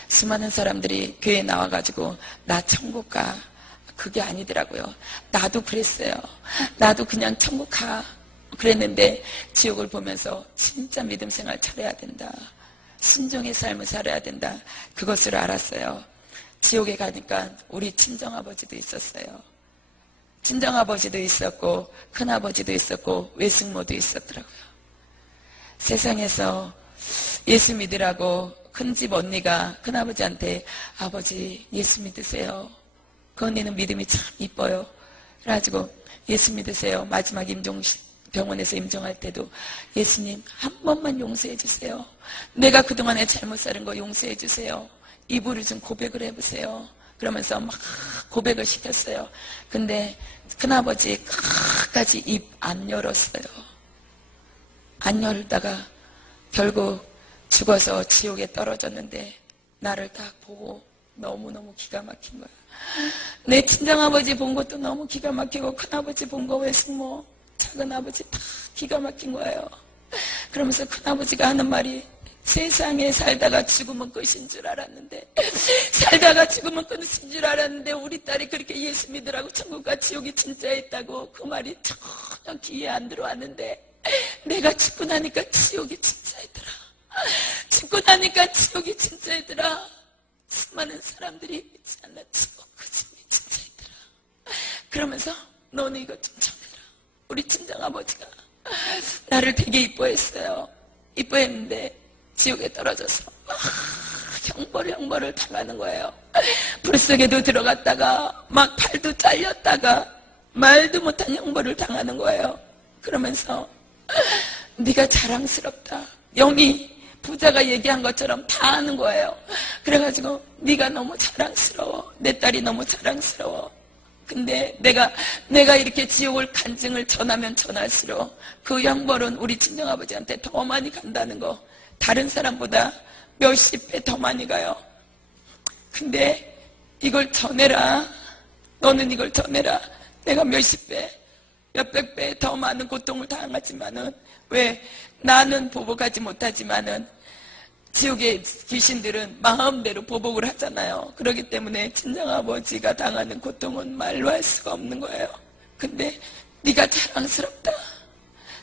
수많은 사람들이 교회에 나와가지고 나 천국 가. 그게 아니더라고요. 나도 그랬어요. 나도 그냥 천국 가. 그랬는데 지옥을 보면서 진짜 믿음 생활 차려야 된다. 순종의 삶을 살아야 된다. 그것을 알았어요. 지옥에 가니까 우리 친정아버지도 있었어요. 친정아버지도 있었고 큰아버지도 있었고 외숙모도 있었더라고요. 세상에서 예수 믿으라고 큰집 언니가 큰아버지한테 아버지 예수 믿으세요. 그 언니는 믿음이 참 이뻐요. 그래가지고 예수 믿으세요. 마지막 병원에서 임종할 때도 예수님 한 번만 용서해 주세요. 내가 그동안에 잘못 살은 거 용서해 주세요. 입으로 좀 고백을 해보세요. 그러면서 막 고백을 시켰어요. 근데 큰아버지 끝까지 입 안 열었어요. 안 열다가 결국 죽어서 지옥에 떨어졌는데 나를 딱 보고 너무너무 기가 막힌 거야. 내 친정아버지 본 것도 너무 기가 막히고 큰아버지 본 거 외숙모 작은아버지 다 기가 막힌 거예요. 그러면서 큰아버지가 하는 말이 세상에 살다가 죽으면 끝인 줄 알았는데 살다가 죽으면 끝인 줄 알았는데 우리 딸이 그렇게 예수 믿으라고 천국과 지옥이 진짜 있다고 그 말이 전혀 귀에 안 들어왔는데 내가 죽고 나니까 지옥이 진짜 있더라. 죽고 나니까 지옥이 진짜 있더라. 수많은 사람들이 믿지 않나 지옥 그 지옥이 진짜 있더라. 그러면서 너는 이것 좀 전해라. 우리 친정아버지가 나를 되게 이뻐했어요. 이뻐했는데 지옥에 떨어져서 형벌을 당하는 거예요. 불속에도 들어갔다가 막 팔도 잘렸다가 말도 못한 형벌을 당하는 거예요. 그러면서 네가 자랑스럽다. 영이 부자가 얘기한 것처럼 다 하는 거예요. 그래가지고 네가 너무 자랑스러워. 내 딸이 너무 자랑스러워. 근데 내가 이렇게 지옥을 간증을 전하면 전할수록 그 형벌은 우리 친정아버지한테 더 많이 간다는 거. 다른 사람보다 몇십 배 더 많이 가요. 근데 이걸 전해라. 너는 이걸 전해라. 내가 몇십 배, 몇백 배 더 많은 고통을 당하지만은 왜 나는 보복하지 못하지만은 지옥의 귀신들은 마음대로 보복을 하잖아요. 그렇기 때문에 친정아버지가 당하는 고통은 말로 할 수가 없는 거예요. 근데 네가 자랑스럽다.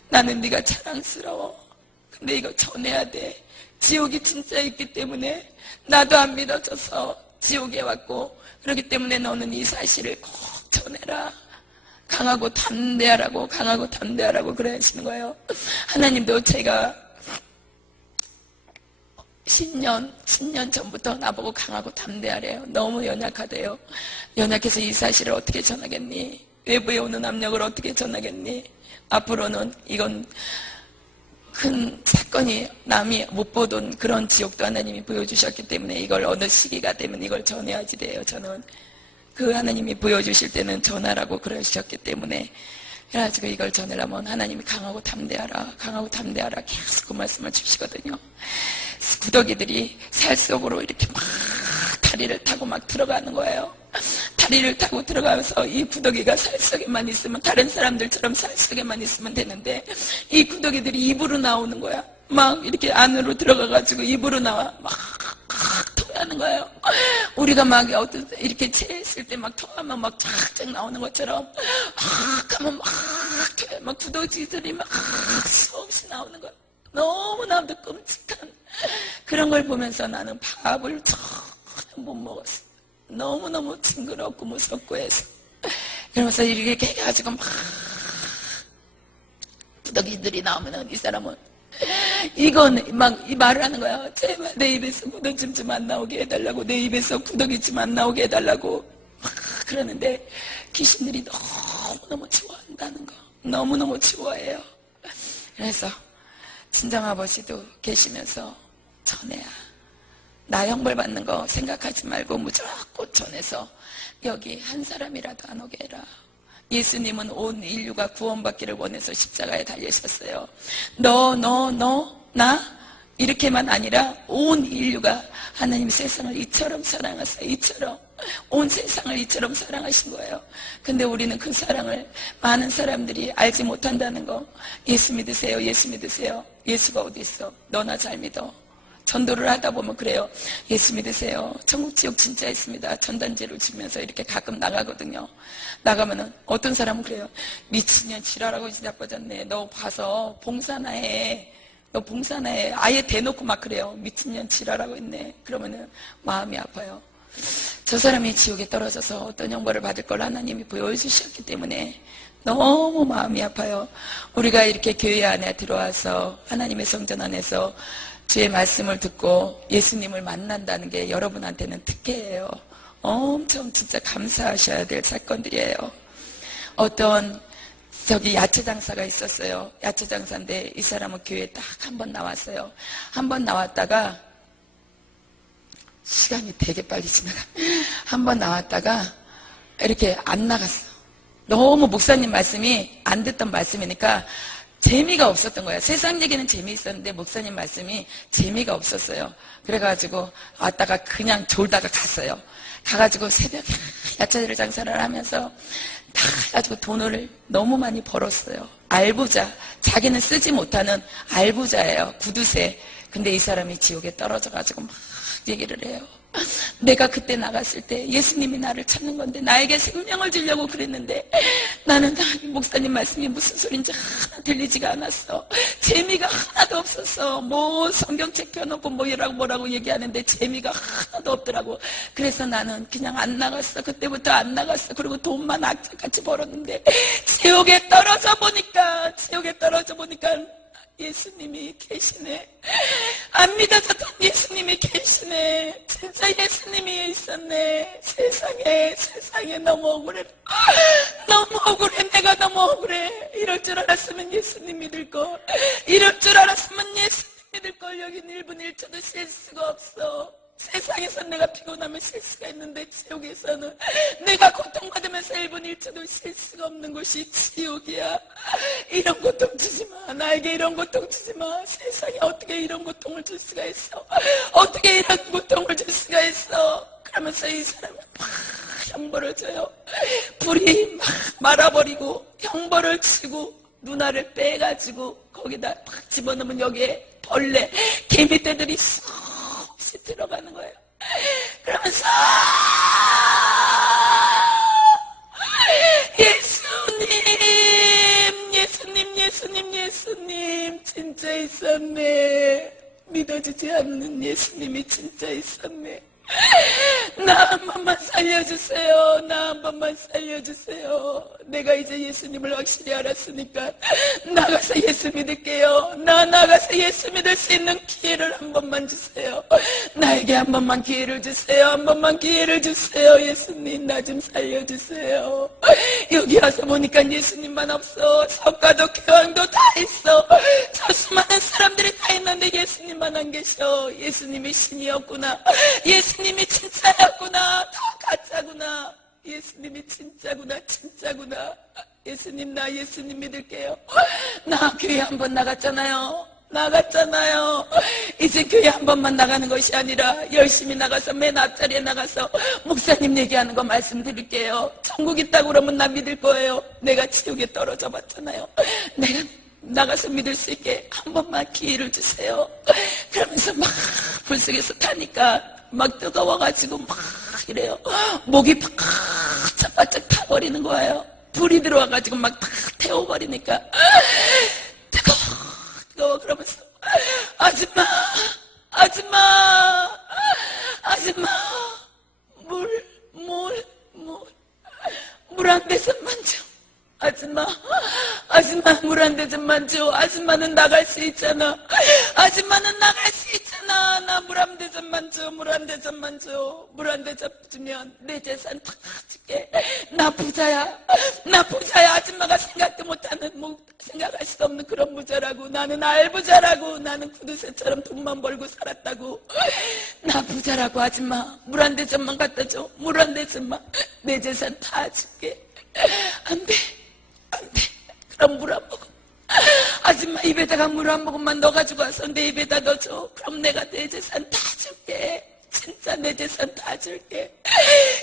나는 네가 자랑스러워. 근데 이거 전해야 돼. 지옥이 진짜 있기 때문에 나도 안 믿어져서 지옥에 왔고 그렇기 때문에 너는 이 사실을 꼭 전해라. 강하고 담대하라고 그래 하시는 거예요. 하나님도 제가 10년 전부터 나보고 강하고 담대하래요. 너무 연약하대요. 연약해서 이 사실을 어떻게 전하겠니? 외부에 오는 압력을 어떻게 전하겠니? 앞으로는 이건 큰 사건이 남이 못 보던 그런 지옥도 하나님이 보여주셨기 때문에 이걸 어느 시기가 되면 이걸 전해야지 돼요. 저는 그 하나님이 보여주실 때는 전하라고 그러셨기 때문에 그래가지고 이걸 전하려면 하나님이 강하고 담대하라 계속 그 말씀을 주시거든요. 구더기들이 살 속으로 이렇게 막 다리를 타고 막 들어가는 거예요. 다리를 타고 들어가면서 이 구더기가 살 속에만 있으면 다른 사람들처럼 살 속에만 있으면 되는데 이 구더기들이 입으로 나오는 거야. 막 이렇게 안으로 들어가가지고 입으로 나와. 막 토하는 거예요. 우리가 막 이렇게 체했을 때 막 토하면 막 쫙쫙 나오는 것처럼 하면 막 토해. 막 구더기들이 막 수없이 나오는 거야. 너무나도 끔찍한 그런 걸 보면서 나는 밥을 전혀 못 먹었어. 너무너무 징그럽고 무섭고 해서 그러면서 이렇게 해가지고 막 구더기들이 나오면은 이 사람은 이건 막 이 말을 하는 거야. 제발 내 입에서 구더기 좀 안 나오게 해달라고. 내 입에서 구더기 좀 안 나오게 해달라고 막 그러는데 귀신들이 너무너무 좋아한다는 거. 너무너무 좋아해요. 그래서 친정아버지도 계시면서 전해야. 나 형벌 받는 거 생각하지 말고 무조건 전해서 여기 한 사람이라도 안 오게 해라. 예수님은 온 인류가 구원받기를 원해서 십자가에 달리셨어요. 나 이렇게만 아니라 온 인류가 하나님 세상을 이처럼 사랑하세요. 이처럼 온 세상을 이처럼 사랑하신 거예요. 근데 우리는 그 사랑을 많은 사람들이 알지 못한다는 거. 예수 믿으세요. 예수 믿으세요. 예수가 어디 있어? 너나 잘 믿어. 전도를 하다 보면 그래요. 예수 믿으세요. 천국 지옥 진짜 있습니다. 전단지를 주면서 이렇게 가끔 나가거든요. 나가면은 어떤 사람은 그래요. 미친년 지랄하고 진짜 빠졌네. 너 봐서 봉사나 해. 너 봉사나 해. 아예 대놓고 막 그래요. 미친년 지랄하고 있네. 그러면은 마음이 아파요. 저 사람이 지옥에 떨어져서 어떤 형벌을 받을 걸 하나님이 보여주셨기 때문에 너무 마음이 아파요. 우리가 이렇게 교회 안에 들어와서 하나님의 성전 안에서 주의 말씀을 듣고 예수님을 만난다는 게 여러분한테는 특혜예요. 엄청 진짜 감사하셔야 될 사건들이에요. 어떤 야채 장사가 있었어요. 야채 장사인데 이 사람은 교회에 딱 한 번 나왔어요. 한 번 나왔다가 시간이 되게 빨리 지나가. 한 번 나왔다가 이렇게 안 나갔어. 너무 목사님 말씀이 안 듣던 말씀이니까 재미가 없었던 거야. 세상 얘기는 재미있었는데 목사님 말씀이 재미가 없었어요. 그래가지고 왔다가 그냥 졸다가 갔어요. 가가지고 새벽에 야채를 장사를 하면서 다 해가지고 돈을 너무 많이 벌었어요. 알부자. 자기는 쓰지 못하는 알부자예요. 구두쇠. 근데 이 사람이 지옥에 떨어져가지고 막 얘기를 해요. 내가 그때 나갔을 때 예수님이 나를 찾는 건데 나에게 생명을 주려고 그랬는데 나는 목사님 말씀이 무슨 소린지 하나 들리지가 않았어. 재미가 하나도 없었어. 뭐 성경책 펴놓고 뭐라고 얘기하는데 재미가 하나도 없더라고. 그래서 나는 그냥 안 나갔어. 그때부터 안 나갔어. 그리고 돈만 악착같이 벌었는데 지옥에 떨어져 보니까 예수님이 계시네. 안 믿어졌던 예수님이 계시네. 진짜 예수님이 있었네. 세상에 너무 억울해. 너무 억울해. 내가 너무 억울해. 이럴 줄 알았으면 예수님 믿을걸. 이럴 줄 알았으면 예수님 믿을걸. 여긴 1분 1초도 쉴 수가 없어. 세상에서 내가 피곤하면 쉴 수가 있는데 지옥에서는 내가 고통받으면서 1분 1초도 쉴 수가 없는 곳이 지옥이야. 이런 고통 주지 마. 나에게 이런 고통 주지 마. 세상에 어떻게 이런 고통을 줄 수가 있어. 어떻게 이런 고통을 줄 수가 있어. 그러면서 이 사람은 막 형벌을 줘요. 불이 막 말아버리고 형벌을 치고 누나를 빼가지고 거기다 팍 집어넣으면 여기에 벌레 개미떼들이 수없이 들어가는 거예요. 그러면서 예수님 진짜 있었네. 믿어지지 않는 예수님이 진짜 있었네. 나 한 번만 살려주세요. 나 한 번만 살려주세요. 내가 이제 예수님을 확실히 알았으니까 나가서 예수 믿을게요. 나가서 예수 믿을 수 있는 기회를 한 번만 주세요. 나에게 한 번만 기회를 주세요. 한 번만 기회를 주세요. 예수님 나 좀 살려주세요. 여기 와서 보니까 예수님만 없어. 석가도 교황도 다 있어. 저 수많은 사람들이 다 있는데 예수님만 안 계셔. 예수님이 신이었구나. 예수님이 진짜였구나. 다 가짜구나. 예수님이 진짜구나. 예수님 나 예수님 믿을게요. 나 교회 한 번 나갔잖아요. 이제 교회 한 번만 나가는 것이 아니라 열심히 나가서 맨 앞자리에 나가서 목사님 얘기하는 거 말씀드릴게요. 천국 있다고 그러면 나 믿을 거예요. 내가 지옥에 떨어져 봤잖아요. 내가 나가서 믿을 수 있게 한 번만 기회를 주세요. 그러면서 막 불속에서 타니까 막 뜨거워가지고 막 이래요. 목이 바짝바짝 타버리는 거예요. 불이 들어와가지고 막 다 태워버리니까 뜨거워. 그러면서 아줌마 물 한 대접만 줘. 아줌마 물 한 대접만 줘. 아줌마는 나갈 수 있잖아. 나 물 한 대접만 줘. 물 한 대접 주면 내 재산 다 줄게. 나 부자야. 아줌마가 생각도 못하는 생각할 수 없는 그런 부자라고. 나는 알부자라고. 나는 구두쇠처럼 돈만 벌고 살았다고. 나 부자라고. 아줌마 물 한 대접만 갖다 줘. 물 한 대접만. 내 재산 다 줄게. 안 돼. 그럼 물 한 모금. 아줌마 입에다가 물 한 모금만 넣어가지고 와서 내 입에다 넣어줘. 그럼 내가 내 재산 다 줄게. 진짜 내 재산 다 줄게.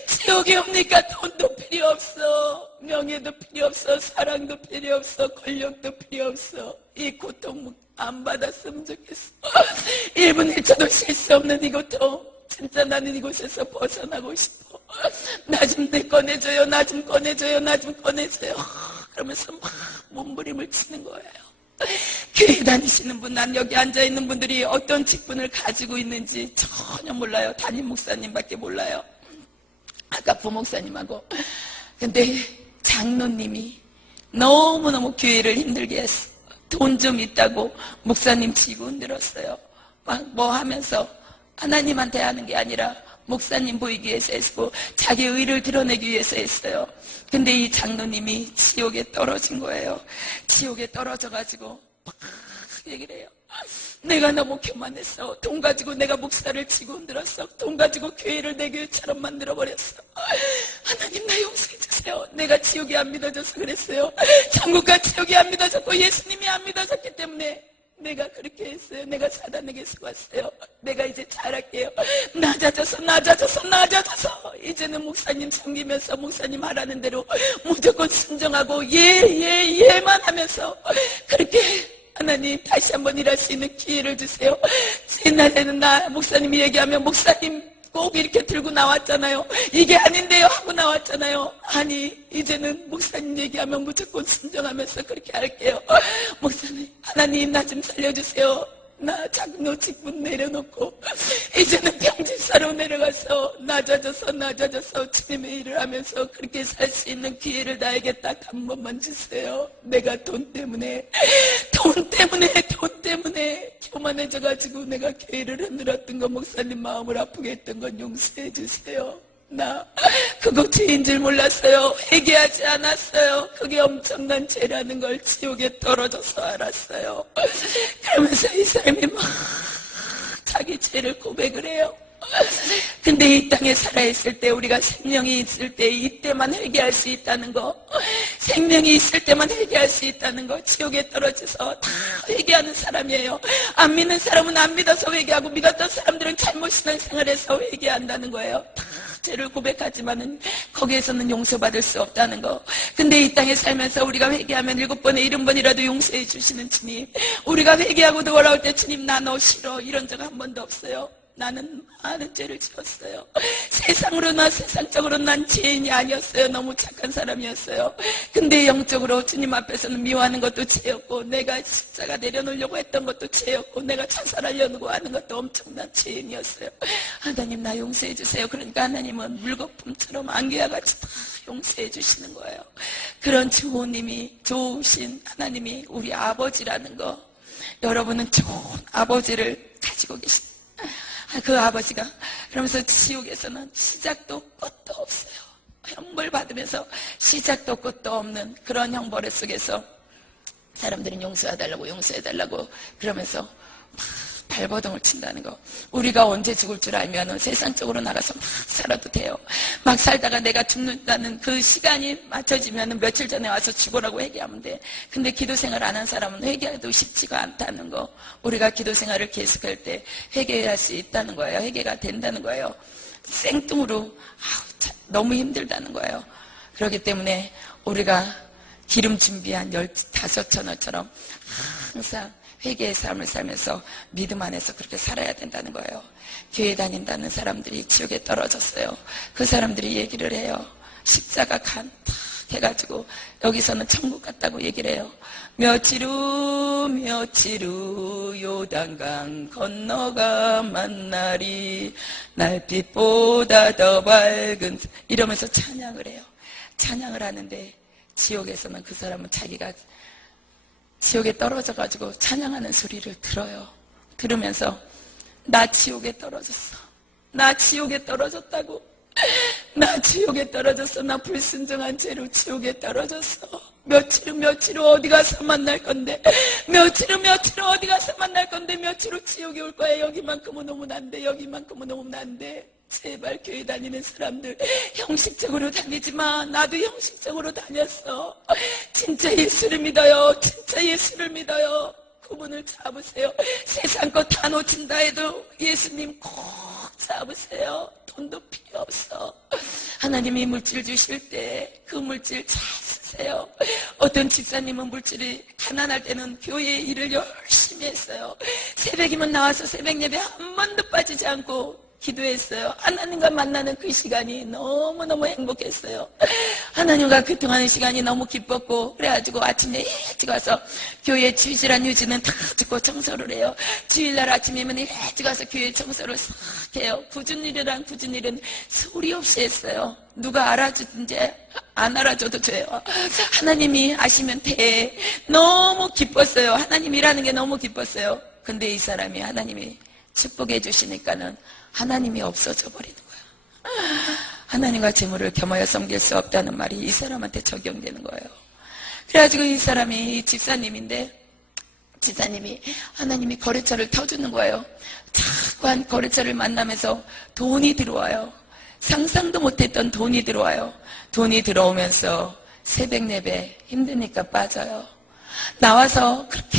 지옥에 옵니까? 돈도 필요 없어. 명예도 필요 없어. 사랑도 필요 없어. 권력도 필요 없어. 이 고통 안 받았으면 좋겠어. 1분 1초도 쉴 수 없는 이 고통. 진짜 나는 이곳에서 벗어나고 싶어. 나 좀 꺼내줘요. 그러면서 막 몸부림을 치는 거예요. 교회 다니시는 분, 난 여기 앉아있는 분들이 어떤 직분을 가지고 있는지 전혀 몰라요. 담임 목사님밖에 몰라요. 아까 부목사님하고. 근데 장로님이 너무너무 교회를 힘들게 했어. 돈 좀 있다고 목사님 치고 흔들었어요. 막 뭐 하면서 하나님한테 하는 게 아니라 목사님 보이기 위해서 했고 자기 의를 드러내기 위해서 했어요. 근데 이 장로님이 지옥에 떨어진 거예요. 지옥에 떨어져가지고 막 얘기를 해요. 내가 너무 교만했어. 돈 가지고 내가 목사를 치고 흔들었어. 돈 가지고 교회를 내 교회처럼 만들어버렸어. 하나님 나 용서해 주세요. 살려주세요. 내가 지옥이 안 믿어져서 그랬어요. 천국과 지옥이 안 믿어졌고 예수님이 안 믿어졌기 때문에 내가 그렇게 했어요. 내가 사단에게 속았어요. 내가 이제 잘할게요. 낮아져서 이제는 목사님 섬기면서 목사님 하라는 대로 무조건 순종하고 예만 하면서 그렇게 하나님 다시 한번 일할 수 있는 기회를 주세요. 옛날에는 나 목사님이 얘기하면 목사님 꼭 이렇게 들고 나왔잖아요. 이게 아닌데요 하고 나왔잖아요. 아니 이제는 목사님 얘기하면 무조건 순종하면서 그렇게 할게요. 목사님 하나님 나 좀 살려주세요. 나 작은 직분 내려놓고 이제는 평집사로 내려가서 낮아져서 주님의 일을 하면서 그렇게 살 수 있는 기회를 나에게 딱 한 번만 주세요. 내가 돈 때문에 교만해져가지고 내가 교회를 흔들었던 거 목사님 마음을 아프게 했던 건 용서해 주세요. 나 그거 죄인 줄 몰랐어요. 회개하지 않았어요. 그게 엄청난 죄라는 걸 지옥에 떨어져서 알았어요. 그러면서 이 사람이 막 자기 죄를 고백을 해요. 근데 이 땅에 살아있을 때 우리가 생명이 있을 때 이때만 회개할 수 있다는 거, 생명이 있을 때만 회개할 수 있다는 거, 지옥에 떨어져서 다 회개하는 사람이에요. 안 믿는 사람은 안 믿어서 회개하고 믿었던 사람들은 잘못 신앙생활해서 회개한다는 거예요. 다 죄를 고백하지만은 거기에서는 용서받을 수 없다는 거. 근데 이 땅에 살면서 우리가 회개하면 7번에 70번이라도 용서해 주시는 주님, 우리가 회개하고 돌아올 때 주님 나 너 싫어 이런 적 한 번도 없어요. 나는 많은 죄를 지었어요. 세상적으로 난 죄인이 아니었어요. 너무 착한 사람이었어요. 근데 영적으로 주님 앞에서는 미워하는 것도 죄였고, 내가 십자가 내려놓으려고 했던 것도 죄였고, 내가 자살하려고 하는 것도 엄청난 죄인이었어요. 하나님 나 용서해 주세요. 그러니까 하나님은 물거품처럼 안개와 같이 다 용서해 주시는 거예요. 그런 좋으신 하나님이 우리 아버지라는 거, 여러분은 좋은 아버지를 가지고 계십니다. 그 아버지가 그러면서 지옥에서는 시작도 끝도 없어요. 형벌 받으면서 시작도 끝도 없는 그런 형벌 속에서 사람들은 용서해달라고 그러면서 막 발버둥을 친다는 거. 우리가 언제 죽을 줄 알면 세상적으로 나가서 막 살아도 돼요. 막 살다가 내가 죽는다는 그 시간이 맞춰지면 며칠 전에 와서 죽으라고 회개하면 돼. 근데 기도 생활 안 한 사람은 회개해도 쉽지가 않다는 거. 우리가 기도 생활을 계속할 때 회개할 수 있다는 거예요. 회개가 된다는 거예요. 생뚱으로 너무 힘들다는 거예요. 그렇기 때문에 우리가 기름 준비한 15,000원처럼 항상 회개의 삶을 살면서 믿음 안에서 그렇게 살아야 된다는 거예요. 교회 다닌다는 사람들이 지옥에 떨어졌어요. 그 사람들이 얘기를 해요. 십자가 간 탁 해가지고 여기서는 천국 같다고 얘기를 해요. 며칠 후 요단강 건너가 만나리 날빛보다 더 밝은 이러면서 찬양을 해요. 찬양을 하는데 지옥에서는 그 사람은 자기가 지옥에 떨어져가지고 찬양하는 소리를 들어요. 들으면서 나 지옥에 떨어졌어. 나 지옥에 떨어졌다고. 나 지옥에 떨어졌어. 나 불순종한 죄로 지옥에 떨어졌어. 며칠 후 어디 가서 만날 건데. 며칠 후 어디 가서 만날 건데. 며칠 후 지옥에 올 거야. 여기만큼은 오면 안 돼. 여기만큼은 오면 안 돼. 제발 교회 다니는 사람들 형식적으로 다니지 마. 나도 형식적으로 다녔어. 진짜 예수를 믿어요. 진짜 예수를 믿어요. 그분을 잡으세요. 세상 거 다 놓친다 해도 예수님 꼭 잡으세요. 돈도 필요 없어. 하나님이 물질 주실 때 그 물질 잘 쓰세요. 어떤 집사님은 물질이 가난할 때는 교회 일을 열심히 했어요. 새벽이면 나와서 새벽 예배 한 번도 빠지지 않고 기도했어요. 하나님과 만나는 그 시간이 너무너무 행복했어요. 하나님과 교통하는 시간이 너무 기뻤고 그래가지고 아침에 일찍 와서 교회 주일날 유지는 다 듣고 청소를 해요. 주일날 아침이면 일찍 와서 교회 청소를 싹 해요. 굳은 일은 소리 없이 했어요. 누가 알아주든지 안 알아줘도 돼요. 하나님이 아시면 돼. 너무 기뻤어요. 하나님이라는 게 너무 기뻤어요. 근데 이 사람이 하나님이 축복해 주시니까는 하나님이 없어져 버리는 거야. 하나님과 재물을 겸하여 섬길 수 없다는 말이 이 사람한테 적용되는 거예요. 그래가지고 이 사람이 이 집사님인데 집사님이 하나님이 거래처를 터주는 거예요. 자꾸 한 거래처를 만나면서 돈이 들어와요. 상상도 못했던 돈이 들어와요. 돈이 들어오면서 새벽 예배 힘드니까 빠져요. 나와서 그렇게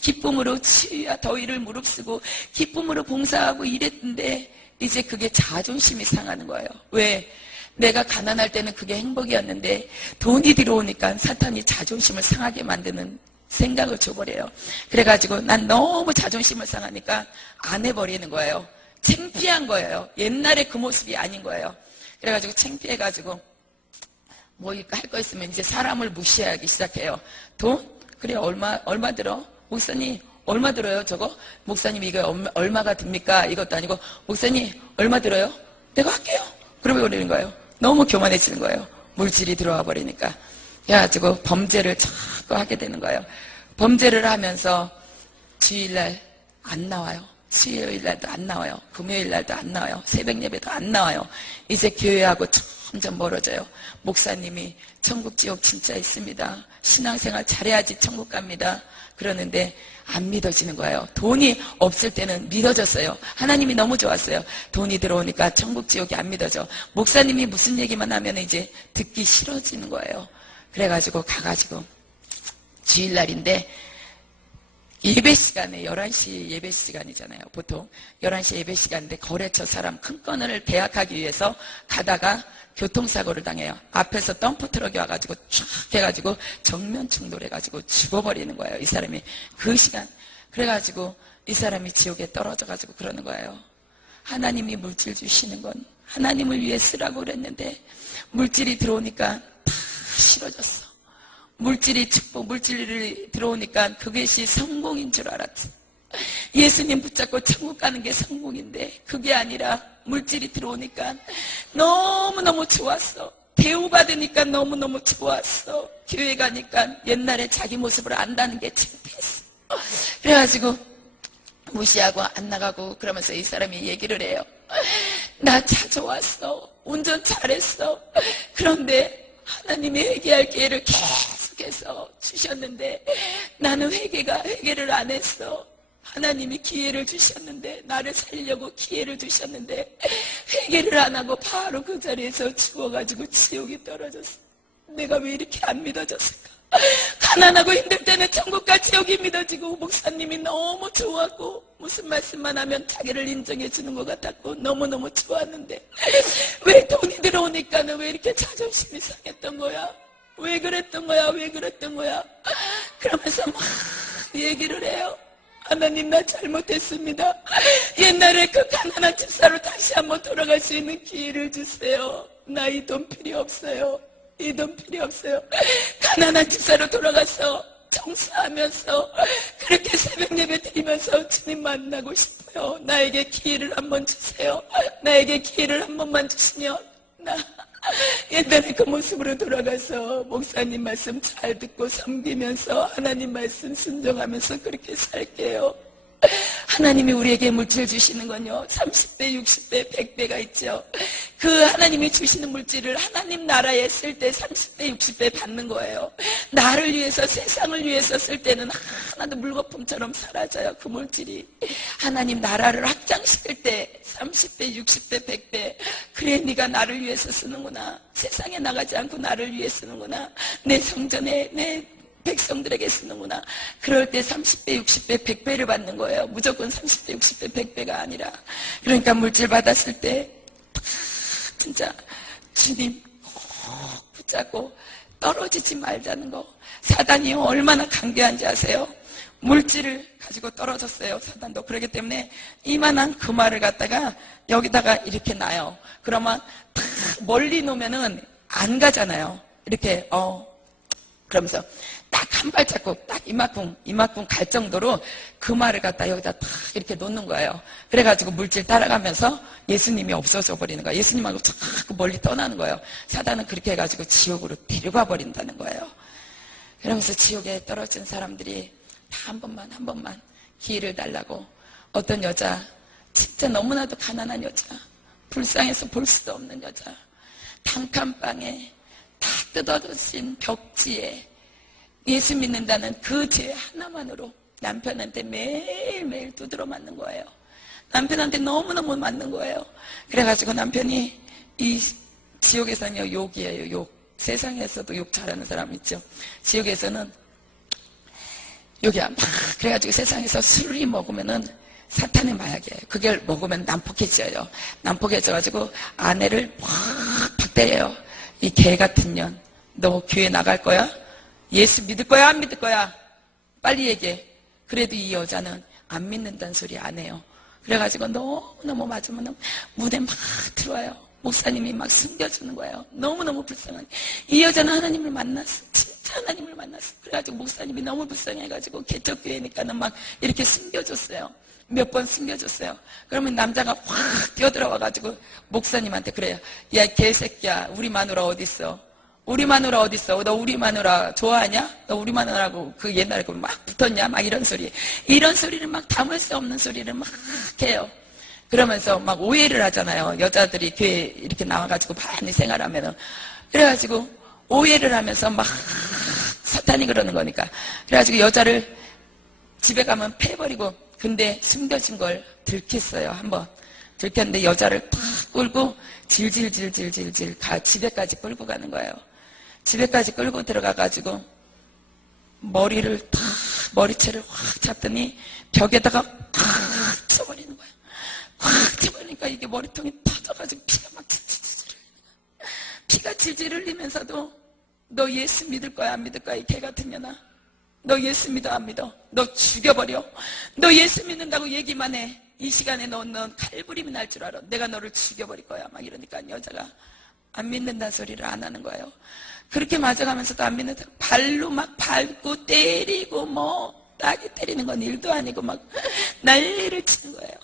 기쁨으로 치유와 더위를 무릅쓰고 기쁨으로 봉사하고 이랬는데 이제 그게 자존심이 상하는 거예요. 왜? 내가 가난할 때는 그게 행복이었는데 돈이 들어오니까 사탄이 자존심을 상하게 만드는 생각을 줘버려요. 그래가지고 난 너무 자존심을 상하니까 안 해버리는 거예요. 창피한 거예요. 옛날에 그 모습이 아닌 거예요. 그래가지고 창피해가지고 뭐 할 거 있으면 이제 사람을 무시하기 시작해요. 돈? 그래 얼마 들어? 목사님 얼마 들어요 저거? 목사님 이거 얼마가 듭니까? 이것도 아니고 목사님 얼마 들어요? 내가 할게요. 그러고 버리는 거예요. 너무 교만해지는 거예요. 물질이 들어와 버리니까. 그래가지고 범죄를 자꾸 하게 되는 거예요. 범죄를 하면서 주일날 안 나와요. 수요일날도 안 나와요. 금요일날도 안 나와요. 새벽 예배도 안 나와요. 이제 교회하고 점점 멀어져요. 목사님이 천국 지옥 진짜 있습니다. 신앙생활 잘해야지 천국 갑니다. 그러는데 안 믿어지는 거예요. 돈이 없을 때는 믿어졌어요. 하나님이 너무 좋았어요. 돈이 들어오니까 천국 지옥이 안 믿어져. 목사님이 무슨 얘기만 하면 이제 듣기 싫어지는 거예요. 그래가지고 가가지고 주일날인데 예배 시간에 11시 예배 시간이잖아요. 보통 11시 예배 시간인데 거래처 사람 큰 건을 계약하기 위해서 가다가 교통사고를 당해요. 앞에서 덤프트럭이 와가지고 쫙 해가지고 정면 충돌해가지고 죽어버리는 거예요. 이 사람이 그 시간. 그래가지고 이 사람이 지옥에 떨어져가지고 그러는 거예요. 하나님이 물질 주시는 건 하나님을 위해 쓰라고 그랬는데 물질이 들어오니까 다 싫어졌어. 물질이 축복, 물질이 들어오니까 그것이 성공인 줄 알았지. 예수님 붙잡고 천국 가는 게 성공인데 그게 아니라 물질이 들어오니까 너무너무 좋았어. 대우받으니까 너무너무 좋았어. 교회 가니까 옛날에 자기 모습을 안다는 게 창피했어. 그래가지고 무시하고 안 나가고 그러면서 이 사람이 얘기를 해요. 나 차 좋았어. 운전 잘했어. 그런데 하나님이 회개할 기회를 계속해서 주셨는데 나는 회개를 안 했어. 하나님이 기회를 주셨는데 나를 살려고 기회를 주셨는데 회개를 안 하고 바로 그 자리에서 죽어가지고 지옥에 떨어졌어. 내가 왜 이렇게 안 믿어졌을까? 가난하고 힘들 때는 천국과 지옥이 믿어지고 목사님이 너무 좋았고 무슨 말씀만 하면 자기를 인정해 주는 것 같았고 너무너무 좋았는데 왜 돈이 들어오니까는 왜 이렇게 자존심이 상했던 거야? 왜 그랬던 거야? 왜 그랬던 거야? 그러면서 막 얘기를 해요. 하나님 나 잘못했습니다. 옛날에 그 가난한 집사로 다시 한번 돌아갈 수 있는 기회를 주세요. 나 이 돈 필요 없어요. 이 돈 필요 없어요. 가난한 집사로 돌아가서 청소하면서 그렇게 새벽 예배 드리면서 주님 만나고 싶어요. 나에게 기회를 한번 주세요. 나에게 기회를 한 번만 주시면 나 옛날에 그 모습으로 돌아가서 목사님 말씀 잘 듣고 섬기면서 하나님 말씀 순종하면서 그렇게 살게요. 하나님이 우리에게 물질 주시는 건요 30배, 60배, 100배가 있죠. 그 하나님이 주시는 물질을 하나님 나라에 쓸 때 30배, 60배 받는 거예요. 나를 위해서 세상을 위해서 쓸 때는 하나도 물거품처럼 사라져요. 그 물질이 하나님 나라를 확장시킬 때 30배, 60배, 100배 그래 네가 나를 위해서 쓰는구나. 세상에 나가지 않고 나를 위해 쓰는구나. 내 성전에 내 백성들에게 쓰는구나. 그럴 때 30배, 60배, 100배를 받는 거예요. 무조건 30배, 60배, 100배가 아니라. 그러니까 물질 받았을 때 진짜 주님 꼭 붙잡고 떨어지지 말자는 거. 사단이 얼마나 강대한지 아세요? 물질을 가지고 떨어졌어요. 사단도. 그렇기 때문에 이만한 금화를 갖다가 여기다가 이렇게 놔요. 그러면 딱 멀리 놓으면은 안 가잖아요. 이렇게 그러면서 딱 한 발자국 딱 이만큼 갈 정도로 그 말을 갖다 여기다 딱 이렇게 놓는 거예요. 그래가지고 물질 따라가면서 예수님이 없어져 버리는 거예요. 예수님하고 자꾸 멀리 떠나는 거예요. 사단은 그렇게 해가지고 지옥으로 데려가 버린다는 거예요. 그러면서 지옥에 떨어진 사람들이 다 한 번만 기회를 달라고. 어떤 여자 진짜 너무나도 가난한 여자, 불쌍해서 볼 수도 없는 여자, 단칸방에 다 뜯어진 벽지에 예수 믿는다는 그 죄 하나만으로 남편한테 매일매일 두드러 맞는 거예요. 남편한테 너무너무 맞는 거예요. 그래가지고 남편이 이 지옥에서는요, 욕이에요, 욕. 세상에서도 욕 잘하는 사람 있죠. 지옥에서는 욕이야. 막 그래가지고 세상에서 술이 먹으면은 사탄의 마약이에요. 그걸 먹으면 난폭해져요. 난폭해져가지고 아내를 막 박대해요. 이 개 같은 년, 너 교회 나갈 거야? 예수 믿을 거야? 안 믿을 거야? 빨리 얘기해. 그래도 이 여자는 안 믿는다는 소리 안 해요. 그래가지고 너무너무 맞으면 무대 막 들어와요. 목사님이 막 숨겨주는 거예요. 너무너무 불쌍하게. 이 여자는 하나님을 만났어. 진짜 하나님을 만났어. 그래가지고 목사님이 너무 불쌍해가지고 개척교회니까는 막 이렇게 숨겨줬어요. 몇 번 숨겨줬어요. 그러면 남자가 확 뛰어들어와가지고 목사님한테 그래요. 야, 개새끼야. 우리 마누라 어딨어? 우리 마누라 어딨어? 너 우리 마누라 좋아하냐? 너 우리 마누라고 그 옛날에 막 붙었냐? 막 이런 소리. 이런 소리를 막 담을 수 없는 소리를 막 해요. 그러면서 막 오해를 하잖아요. 여자들이 교회 이렇게 나와가지고 많이 생활하면은. 그래가지고 오해를 하면서 막 사탄이 그러는 거니까. 그래가지고 여자를 집에 가면 패버리고, 근데 숨겨진 걸 들켰어요. 한번 들켰는데 여자를 탁 끌고 질질질질질질 집에까지 끌고 가는 거예요. 집에까지 끌고 들어가가지고 머리채를 확 잡더니 벽에다가 팍 쳐버리는 거예요. 확 쳐버리니까 이게 머리통이 터져가지고 피가 막 질질 흘리는 거예요. 피가 질질 흘리면서도 너 예수 믿을 거야 안 믿을 거야 이 개 같은 년아. 너 예수 믿어 안 믿어? 너 죽여버려. 너 예수 믿는다고 얘기만 해. 이 시간에 넌 칼부림이 날 줄 알아. 내가 너를 죽여버릴 거야. 막 이러니까 여자가 안 믿는다는 소리를 안 하는 거예요. 그렇게 맞아가면서도 안 믿는다. 발로 막 밟고 때리고 뭐 따기 때리는 건 일도 아니고 막 난리를 치는 거예요.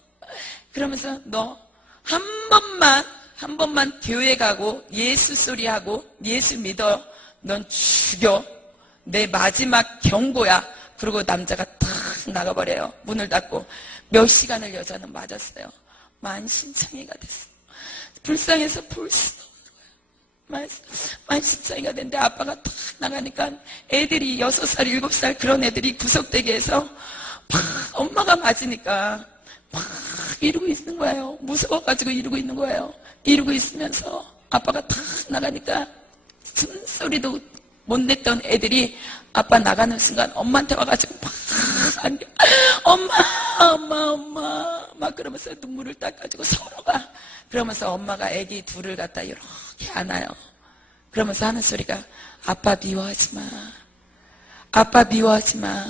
그러면서 너 한 번만 교회 가고 예수 소리하고 예수 믿어. 넌 죽여. 내 마지막 경고야. 그리고 남자가 탁 나가버려요. 문을 닫고. 몇 시간을 여자는 맞았어요. 만신창이가 됐어. 불쌍해서 볼 수 없는 거예요. 만신창이가 됐는데 아빠가 탁 나가니까 애들이 6살, 7살 그런 애들이 구석대기 해서 막 엄마가 맞으니까 막 이러고 있는 거예요. 무서워가지고 이러고 있는 거예요. 이러고 있으면서 아빠가 탁 나가니까 숨소리도 못 냈던 애들이 아빠 나가는 순간 엄마한테 와가지고 막 안겨. 엄마 막 그러면서 눈물을 닦아주고 서로가 그러면서 엄마가 애기 둘을 갖다 이렇게 안아요. 그러면서 하는 소리가 아빠 미워하지 마. 아빠 미워하지 마.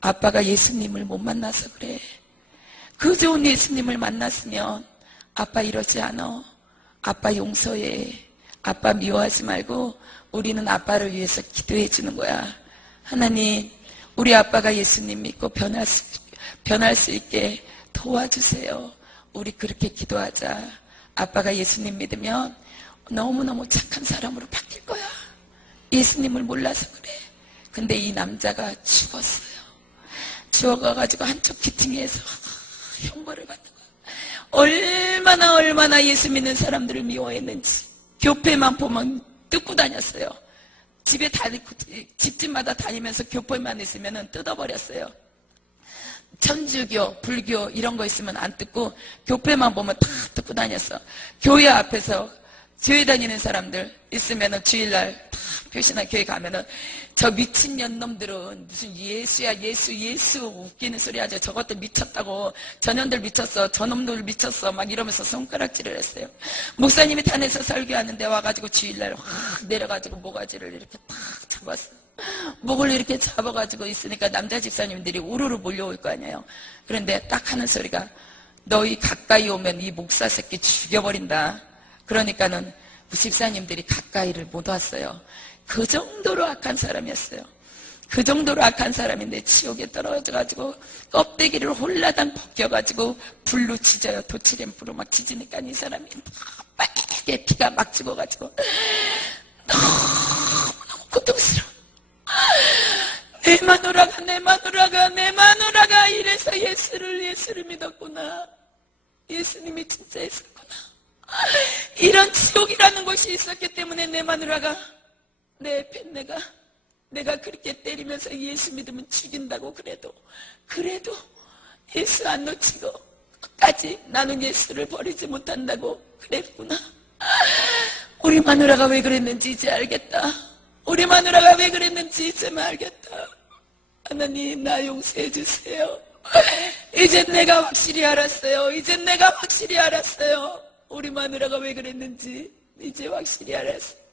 아빠가 예수님을 못 만나서 그래. 그 좋은 예수님을 만났으면 아빠 이러지 않아. 아빠 용서해. 아빠 미워하지 말고 우리는 아빠를 위해서 기도해 주는 거야. 하나님, 우리 아빠가 예수님 믿고 변할 수 있게 도와주세요. 우리 그렇게 기도하자. 아빠가 예수님 믿으면 너무너무 착한 사람으로 바뀔 거야. 예수님을 몰라서 그래. 근데 이 남자가 죽었어요. 죽어가지고 한쪽 귀퉁이에서 형벌을 받는 거야. 얼마나 예수 믿는 사람들을 미워했는지. 교회만 보면 뜯고 다녔어요. 집집마다 다니면서 교회만 있으면 뜯어버렸어요. 천주교, 불교 이런 거 있으면 안 뜯고 교회만 보면 다 뜯고 다녔어. 교회 앞에서 교회 다니는 사람들 있으면은 주일날 다 표시나 교회 가면은 저 미친년 놈들은 무슨 예수야 예수 웃기는 소리 하죠. 저것도 미쳤다고. 저년들 미쳤어. 저놈들 미쳤어. 막 이러면서 손가락질을 했어요. 목사님이 단에서 설교하는데 와가지고 주일날 확 내려가지고 모가지를 이렇게 탁 잡았어. 목을 이렇게 잡아가지고 있으니까 남자 집사님들이 우르르 몰려올 거 아니에요. 그런데 딱 하는 소리가 너희 가까이 오면 이 목사 새끼 죽여버린다. 그러니까는 집사님들이 가까이를 못 왔어요. 그 정도로 악한 사람이었어요. 그 정도로 악한 사람인데 지옥에 떨어져가지고 껍데기를 홀라당 벗겨가지고 불로 지져요. 도치램프로 막 지지니까 이 사람이 빨개 피가 막 죽어가지고 너무너무 고통스러워. 내 마누라가 이래서 예수를 믿었구나. 예수님이 진짜 있었구나. 이런 지옥이라는 곳이 있었기 때문에 내 마누라가 내 팬 내가 그렇게 때리면서 예수 믿으면 죽인다고 그래도 예수 안 놓치고 끝까지 나는 예수를 버리지 못한다고 그랬구나. 우리 마누라가 왜 그랬는지 이제 알겠다. 우리 마누라가 왜 그랬는지 이제 알겠다. 하나님, 나 용서해 주세요. 이제 내가 확실히 알았어요. 이제 내가 확실히 알았어요. 우리 마누라가 왜 그랬는지 이제 확실히 알았어요.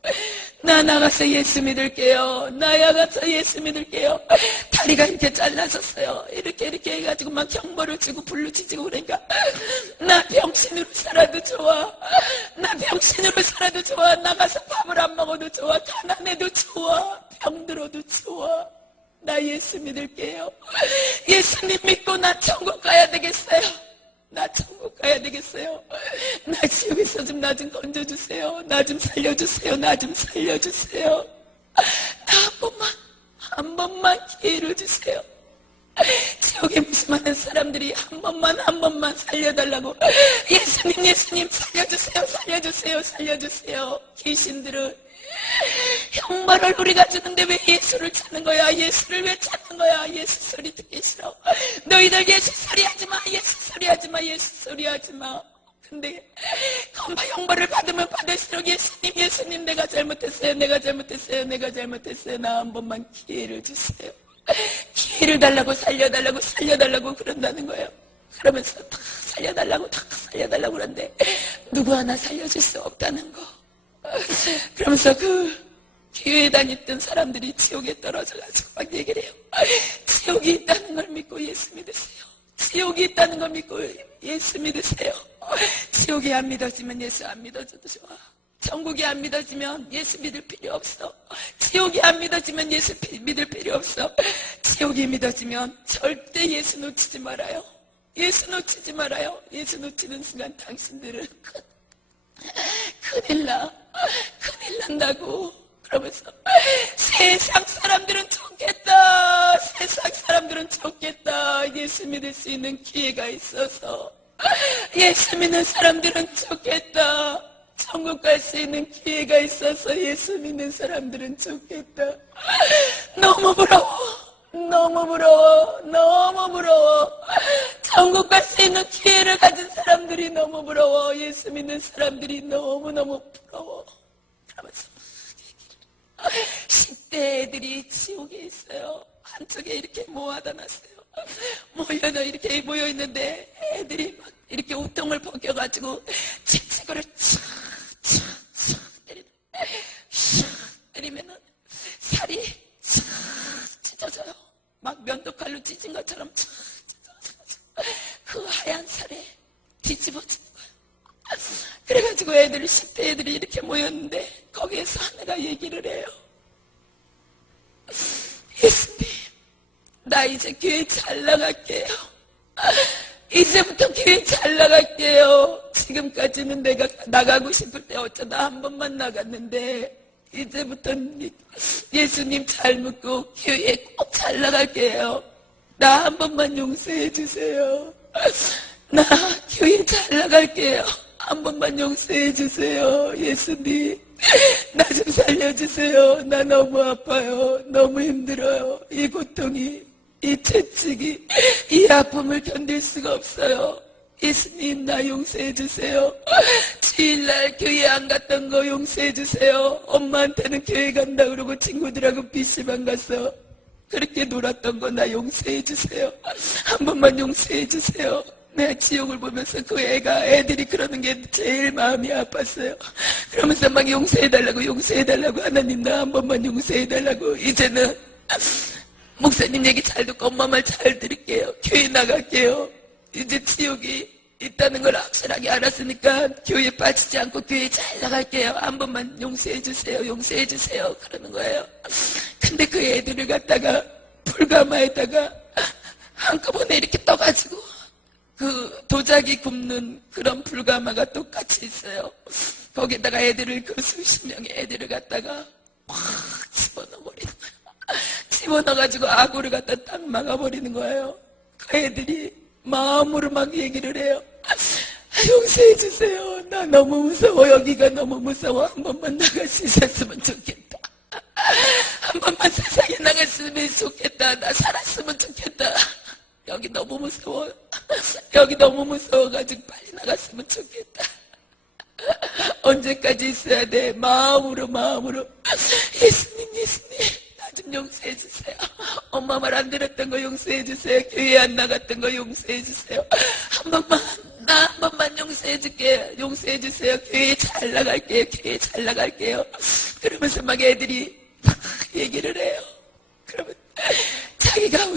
나 나가서 예수 믿을게요. 나 나가서 예수 믿을게요. 다리가 이렇게 잘라졌어요. 이렇게 해가지고 막 형벌을 주고 불로 치지고 그러니까 나 병신으로 살아도 좋아. 나 병신으로 살아도 좋아. 나가서 밥을 안 먹어도 좋아. 가난해도 좋아. 병들어도 좋아. 나 예수 믿을게요. 예수님 믿고 나 천국 가야 되겠어요. 나 천국 가야 되겠어요. 나 지옥에서 좀 나 좀 건져주세요. 나 좀 살려주세요. 나 좀 살려주세요. 나 한 번만 기회를 주세요. 지옥에 무심하는 사람들이 한 번만 살려달라고. 예수님 살려주세요. 살려주세요. 살려주세요. 귀신들은 형벌을 우리가 주는데 왜 예수를 찾는 거야? 예수를 왜 찾는 거야? 예수 소리 듣기 싫어. 너희들 예수 소리 하지 마. 예수 소리 하지 마. 예수 소리 하지 마. 근데 검파 형벌을 받으면 받을수록 예수님 내가 잘못했어요. 내가 잘못했어요. 나 한 번만 기회를 주세요. 기회를 달라고 살려달라고 그런다는 거예요. 그러면서 다 살려달라고 그러는데 누구 하나 살려줄 수 없다는 거. 그러면서 그 교회 다녔던 사람들이 지옥에 떨어져가지고 막 얘기를 해요. 지옥이 있다는 걸 믿고 예수 믿으세요. 지옥이 있다는 걸 믿고 예수 믿으세요. 지옥이 안 믿어지면 예수 안 믿어져도 좋아. 천국이 안 믿어지면 예수 믿을 필요 없어. 지옥이 안 믿어지면 예수 믿을 필요 없어. 지옥이 믿어지면 절대 예수 놓치지 말아요. 예수 놓치지 말아요. 예수 놓치는 순간 당신들은 큰일 난다고. 그러면서 세상 사람들은 좋겠다. 세상 사람들은 좋겠다. 예수 믿을 수 있는 기회가 있어서. 예수 믿는 사람들은 좋겠다. 천국 갈 수 있는 기회가 있어서 예수 믿는 사람들은 좋겠다. 너무 부러워. 천국 갈 수 있는 기회를 가진 사람들이 너무 부러워. 예수 믿는 사람들이 너무너무 부러워. 그러면서 10대 애들이 지옥에 있어요. 한쪽에 이렇게 모아다 놨어요. 이렇게 모여있는데 애들이 막 이렇게 우통을 벗겨가지고 채찍으로 때리면은 살이 찢어져요. 막 면도칼로 찢은 것처럼 그 하얀 살에 뒤집어지는 거예요. 그래가지고 10대 애들이 이렇게 모였는데 거기에서 하나가 얘기를 해요. 예수님, 나 이제 교회 잘 나갈게요. 이제부터 교회 잘 나갈게요. 지금까지는 내가 나가고 싶을 때 어쩌다 한 번만 나갔는데 이제부터는 예수님 잘 믿고 교회 꼭 잘 나갈게요. 나 한 번만 용서해 주세요. 나 교회 잘 나갈게요. 한 번만 용서해 주세요. 예수님, 나 좀 살려주세요. 나 너무 아파요. 너무 힘들어요. 이 고통이, 이 채찍이, 이 아픔을 견딜 수가 없어요. 예수님, 나 용서해 주세요. 주일날 교회 안 갔던 거 용서해 주세요. 엄마한테는 교회 간다 그러고 친구들하고 PC방 가서 그렇게 놀았던 거 나 용서해 주세요. 한 번만 용서해 주세요. 내가 지옥을 보면서 그 애들이 그러는 게 제일 마음이 아팠어요. 그러면서 막 용서해달라고 하나님 나 한 번만 용서해달라고. 이제는 목사님 얘기 잘 듣고 엄마 말 잘 들을게요. 교회 나갈게요. 이제 지옥이 있다는 걸 확실하게 알았으니까 교회 빠지지 않고 교회 잘 나갈게요. 한 번만 용서해주세요. 그러는 거예요. 근데 그 애들을 갖다가 불가마에다가 한꺼번에 이렇게 떠가지고 그 도자기 굽는 그런 불가마가 똑같이 있어요. 거기다가 그 수십 명의 애들을 갖다가 확 집어넣어버리는 거예요. 집어넣어가지고 아구를 갖다 딱 막아버리는 거예요. 그 애들이 마음으로 막 얘기를 해요. 용서해주세요. 나 너무 무서워. 여기가 너무 무서워. 한 번만 나갈 수 있었으면 좋겠다. 한 번만 세상에 나갔으면 좋겠다. 나 살았으면 좋겠다. 여기 너무 무서워. 여기 너무 무서워가지고 빨리 나갔으면 좋겠다. 언제까지 있어야 돼? 마음으로 예수님 나 좀 용서해 주세요. 엄마 말 안 들었던 거 용서해 주세요. 교회 안 나갔던 거 용서해 주세요. 나 한 번만 용서해 줄게요. 용서해 주세요. 교회 잘 나갈게요. 그러면서 막 애들이 막 얘기를 해요. 그러면 자기가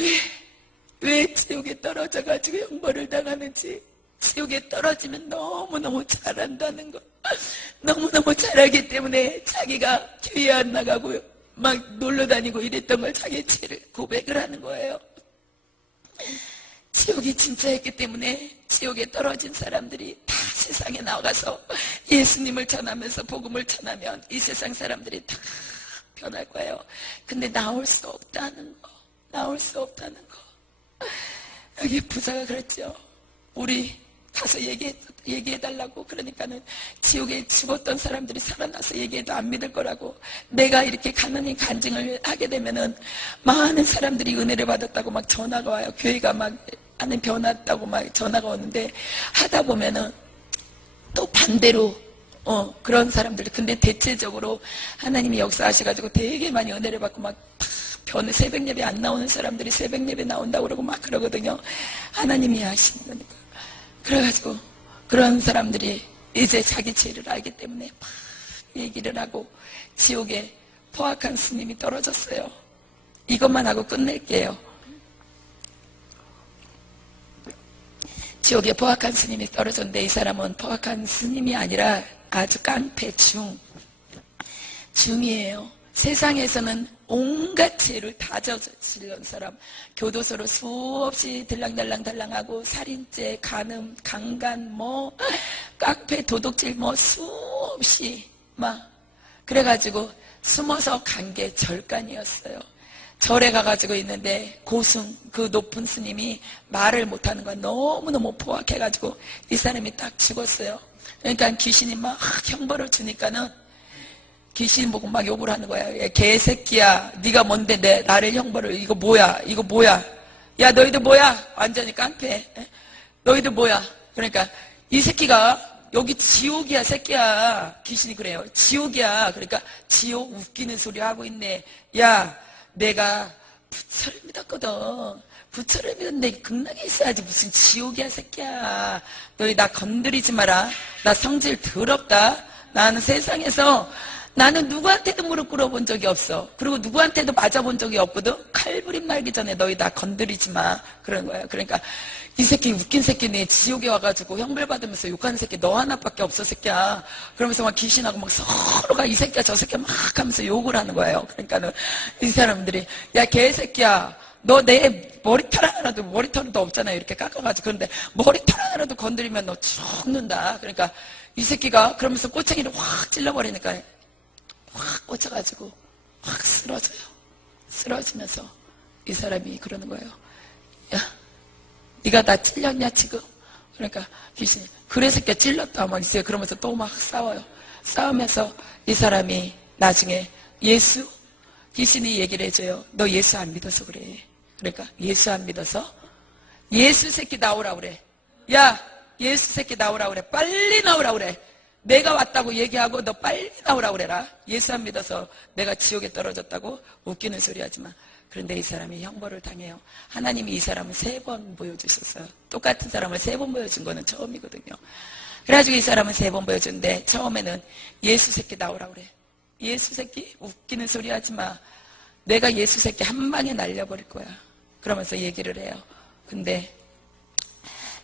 왜 지옥에 떨어져가지고 형벌을 당하는지, 지옥에 떨어지면 너무너무 잘한다는 거, 너무너무 잘하기 때문에 자기가 교회 안 나가고 막 놀러 다니고 이랬던 걸 자기 죄를 고백을 하는 거예요. 지옥이 진짜였기 때문에 지옥에 떨어진 사람들이 다 세상에 나가서 예수님을 전하면서 복음을 전하면 이 세상 사람들이 다 변할 거예요. 근데 나올 수 없다는 거. 여기 부자가 그랬죠. 우리 가서 얘기해달라고. 그러니까는 지옥에 죽었던 사람들이 살아나서 얘기해도 안 믿을 거라고. 내가 이렇게 가난히 간증을 하게 되면은 많은 사람들이 은혜를 받았다고 막 전화가 와요. 교회가 막 안에 변했다고 막 전화가 오는데, 하다 보면은 또 반대로 그런 사람들이, 근데 대체적으로 하나님이 역사하셔가지고 되게 많이 은혜를 받고 막 새벽 예배 안 나오는 사람들이 새벽 예배 나온다고 그러고 막 그러거든요. 하나님이 하시는 거니까. 그래가지고 그런 사람들이 이제 자기 죄를 알기 때문에 막 얘기를 하고, 지옥에 포악한 스님이 떨어졌어요. 이것만 하고 끝낼게요. 지옥에 포악한 스님이 떨어졌는데, 이 사람은 포악한 스님이 아니라 아주 깡패 중이에요. 세상에서는 온갖 죄를 다 저지른 사람, 교도소로 수없이 들랑달랑하고 살인죄, 간음, 강간, 깡패, 도둑질 수없이 막 그래가지고 숨어서 간 게 절간이었어요. 절에 가가지고 있는데 고승, 그 높은 스님이 말을 못하는 거야. 너무너무 포악해가지고 이 사람이 딱 죽었어요. 그러니까 귀신이 막 형벌을 주니까는 귀신 보고 막 욕을 하는 거야. 야, 개새끼야, 네가 뭔데 나를 형벌을, 이거 뭐야, 야 너희들 뭐야, 완전히 깡패, 너희들 뭐야. 그러니까 이 새끼가 여기 지옥이야 새끼야. 귀신이 그래요. 지옥이야. 그러니까 지옥 웃기는 소리 하고 있네. 야, 내가 부처를 믿었거든. 부처를 믿었는데 극락에 있어야지 무슨 지옥이야 새끼야. 너희 나 건드리지 마라. 나 성질 더럽다. 나는 세상에서 나는 누구한테도 무릎 꿇어본 적이 없어. 그리고 누구한테도 맞아본 적이 없거든. 칼부림 날기 전에 너희 나 건드리지 마. 그런 거야. 그러니까 이 새끼 웃긴 새끼네. 지옥에 와가지고 형벌 받으면서 욕하는 새끼 너 하나밖에 없어 새끼야. 그러면서 막 귀신하고 막 서로가 이 새끼야 저 새끼야 막 하면서 욕을 하는 거예요. 그러니까는 이 사람들이 야 개새끼야, 너 내 머리털 하나라도, 머리털도 없잖아요. 이렇게 깎아가지고. 그런데 머리털 하나라도 건드리면 너 죽는다. 그러니까 이 새끼가 그러면서 꼬챙이를 확 찔러버리니까 확 꽂혀가지고 확 쓰러져요. 쓰러지면서 이 사람이 그러는 거예요. 야, 네가 나 찔렸냐 지금? 그러니까 귀신이 그래 새끼야 찔렀다 막 있어요. 그러면서 또 막 싸워요. 싸우면서 이 사람이 나중에 예수, 귀신이 얘기를 해줘요. 너 예수 안 믿어서 그래. 그러니까 예수 안 믿어서 예수 새끼 나오라 그래. 야, 예수 새끼 나오라 그래. 빨리 나오라 그래. 내가 왔다고 얘기하고 너 빨리 나오라 그래라. 예수 안 믿어서 내가 지옥에 떨어졌다고 웃기는 소리 하지 마. 그런데 이 사람이 형벌을 당해요. 하나님이 이 사람을 3번 보여주셨어요. 똑같은 사람을 3번 보여준 거는 처음이거든요. 그래가지고 이 사람은 3번 보여줬는데, 처음에는 예수 새끼 나오라 그래. 예수 새끼 웃기는 소리 하지 마. 내가 예수 새끼 한 방에 날려버릴 거야. 그러면서 얘기를 해요. 근데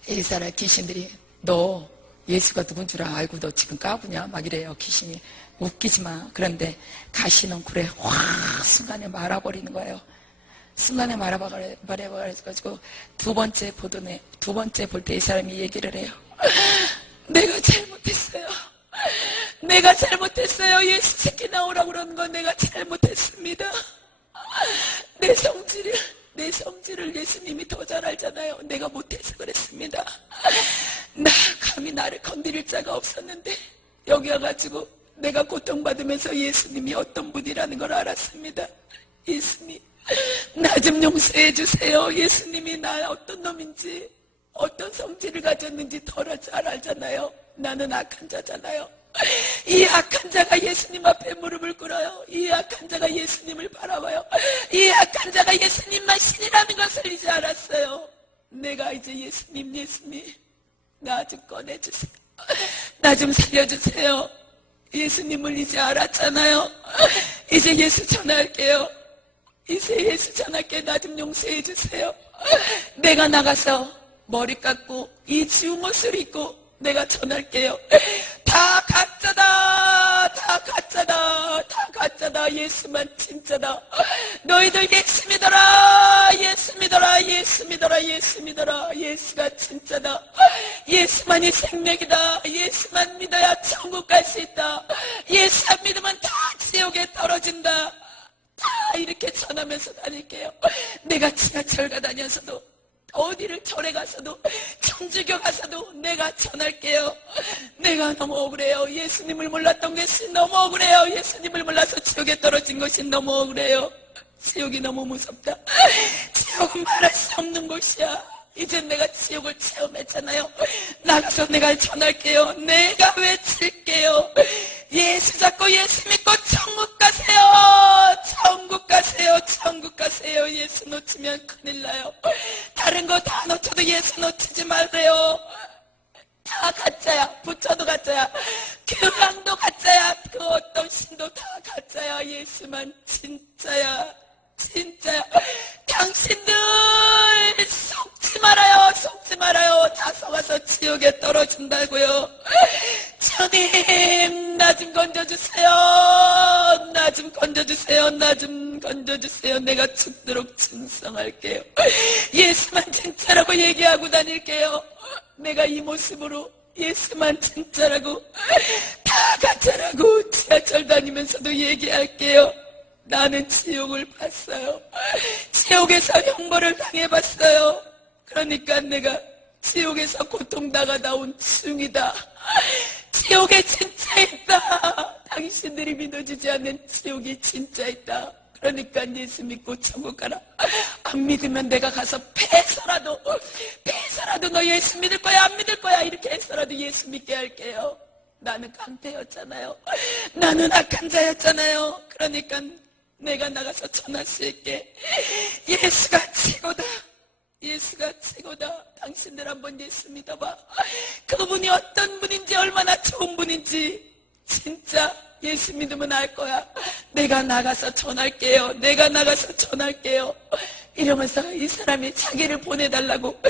이 사람 귀신들이 너 예수가 누군 줄 알고 너 지금 까부냐? 막 이래요. 귀신이. 웃기지 마. 그런데 가시는 굴에 확 순간에 말아버리는 거예요. 순간에 말아버려가지고 두 번째 볼 때 이 사람이 얘기를 해요. 내가 잘못했어요. 내가 잘못했어요. 예수 새끼 나오라고 그러는 건 내가 잘못했습니다. 내 성질을 예수님이 더 잘 알잖아요. 내가 못해서 그랬습니다. 감히 나를 건드릴 자가 없었는데 여기 와가지고 내가 고통받으면서 예수님이 어떤 분이라는 걸 알았습니다. 예수님, 나 좀 용서해 주세요. 예수님이 나 어떤 놈인지, 어떤 성질을 가졌는지 더 잘 알잖아요. 나는 악한 자잖아요. 이 악한 자가 예수님 앞에 무릎을 꿇어요. 이 악한 자가 예수님을 바라봐요. 이 악한 자가 예수님만 신이라는 것을 이제 알았어요. 내가 이제 예수님 나 좀 꺼내주세요. 나 좀 살려주세요. 예수님을 이제 알았잖아요. 이제 예수 전할게요. 이제 예수 전할게. 나 좀 용서해 주세요. 내가 나가서 머리 깎고 이 지운 옷을 입고 내가 전할게요. 다 가짜다. 다 가짜다. 다 가짜다. 예수만 진짜다. 너희들 예수 믿어라. 예수 믿어라. 예수 믿어라. 예수 믿어라. 예수가 진짜다. 예수만이 생명이다. 예수만 믿어야 천국 갈 수 있다. 예수 안 믿으면 다 지옥에 떨어진다. 다 이렇게 전하면서 다닐게요. 내가 지하철 가다녀서도 어디를 절에 가서도 천주교 가서도 내가 전할게요. 내가 너무 억울해요. 예수님을 몰랐던 것이 너무 억울해요. 예수님을 몰라서 지옥에 떨어진 것이 너무 억울해요. 지옥이 너무 무섭다. 지옥은 말할 수 없는 곳이야. 이제 내가 지옥을 체험했잖아요. 나가서 내가 전할게요. 내가 외칠게요. 예수 잡고 예수 믿고 천국 가세요. 천국 가세요. 천국 가세요. 예수 놓치면 큰일 나요. 다른 거 다 놓쳐도 예수 놓치지 마세요. 다 가짜야. 부처도 가짜야. 교황도 가짜야. 그 어떤 신도 다 가짜야. 예수만 진짜야. 진짜야. 당신들 속지 말아요. 속지 말아요. 다 속아서 지옥에 떨어진다고요. 주님, 나 좀 건져주세요. 나 좀 건져주세요. 나 좀 건져주세요. 내가 죽도록 충성할게요. 예수만 진짜라고 얘기하고 다닐게요. 내가 이 모습으로 예수만 진짜라고 다 가짜라고 지하철 다니면서도 얘기할게요. 나는 지옥을 봤어요. 지옥에서 형벌을 당해봤어요. 그러니까 내가 지옥에서 고통당하다 온 중이다. 지옥에 진짜 있다. 당신들이 믿어주지 않는 지옥이 진짜 있다. 그러니까 예수 믿고 천국 가라. 안 믿으면 내가 가서 패서라도 너 예수 믿을 거야 안 믿을 거야 이렇게 해서라도 예수 믿게 할게요. 나는 깡패였잖아요. 나는 악한 자였잖아요. 그러니까 내가 나가서 전할 수 있게 예수가 최고다. 예수가 최고다. 당신들 한번 예수 믿어봐. 그분이 어떤 분인지 얼마나 좋은 분인지 진짜 예수 믿으면 알 거야. 내가 나가서 전할게요. 내가 나가서 전할게요. 이러면서 이 사람이 자기를 보내달라고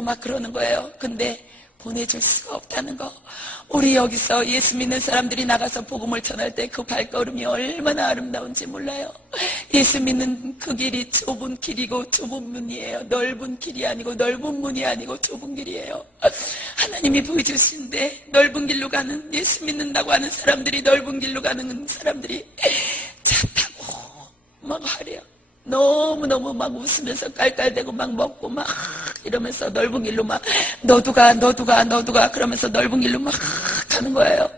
막 그러는 거예요. 근데 보내줄 수가 없다는 거. 우리 여기서 예수 믿는 사람들이 나가서 복음을 전할 때 그 발걸음이 얼마나 아름다운지 몰라요. 예수 믿는 그 길이 좁은 길이고 좁은 문이에요. 넓은 길이 아니고 넓은 문이 아니고 좁은 길이에요. 하나님이 보여주시는데 넓은 길로 가는 예수 믿는다고 하는 사람들이 넓은 길로 가는 사람들이 차 타고 막 하래요. 너무너무 막 웃으면서 깔깔대고 막 먹고 막 이러면서 넓은 길로 막 너도 가 그러면서 넓은 길로 막 가는 거예요.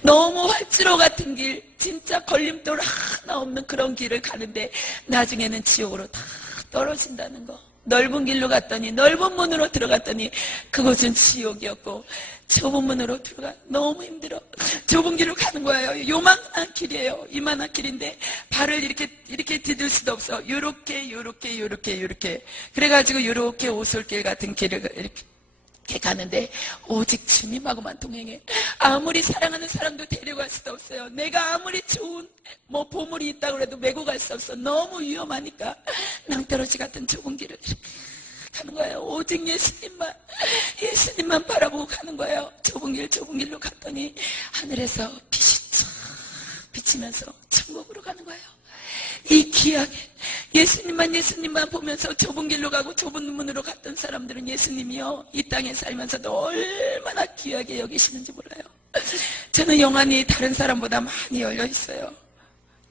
너무 활주로 같은 길, 진짜 걸림돌 하나 없는 그런 길을 가는데 나중에는 지옥으로 다 떨어진다는 거. 넓은 길로 갔더니 넓은 문으로 들어갔더니 그곳은 지옥이었고 좁은 문으로 들어가 너무 힘들어. 좁은 길로 가는 거예요. 요만한 길이에요. 이만한 길인데 발을 이렇게 디딜 수도 없어. 요렇게 그래가지고 요렇게 오솔길 같은 길을 이렇게 가는데 오직 주님하고만 동행해. 아무리 사랑하는 사람도 데려갈 수도 없어요. 내가 아무리 좋은 보물이 있다고 해도 메고 갈 수 없어. 너무 위험하니까 낭떠러지 같은 좁은 길을 이렇게 가는 거예요. 오직 예수님만 바라보고 가는 거예요. 좁은 길로 갔더니 하늘에서 빛이 쫙 비치면서 천국으로 가는 거예요. 이 귀하게 예수님만 보면서 좁은 길로 가고 좁은 문으로 갔던 사람들은 예수님이요 이 땅에 살면서도 얼마나 귀하게 여기시는지 몰라요. 저는 영안이 다른 사람보다 많이 열려 있어요.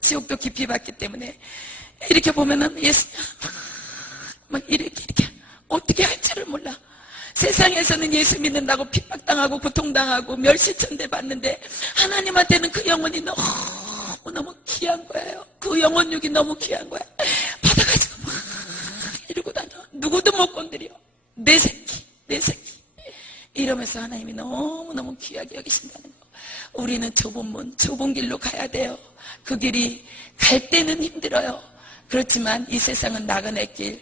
지옥도 깊이 봤기 때문에 이렇게 보면은 예수님 막 이렇게 어떻게 할 줄을 몰라. 세상에서는 예수 믿는다고 핍박당하고 고통당하고 멸시천대 받는데 하나님한테는 그 영혼이 너무 귀한 거예요. 그 영혼육이 너무 귀한 거야. 받아가지고 막 이러고 다녀. 누구도 못 건드려. 내 새끼. 이러면서 하나님이 너무너무 귀하게 여기신다는 거. 우리는 좁은 문, 좁은 길로 가야 돼요. 그 길이 갈 때는 힘들어요. 그렇지만 이 세상은 나그네 길,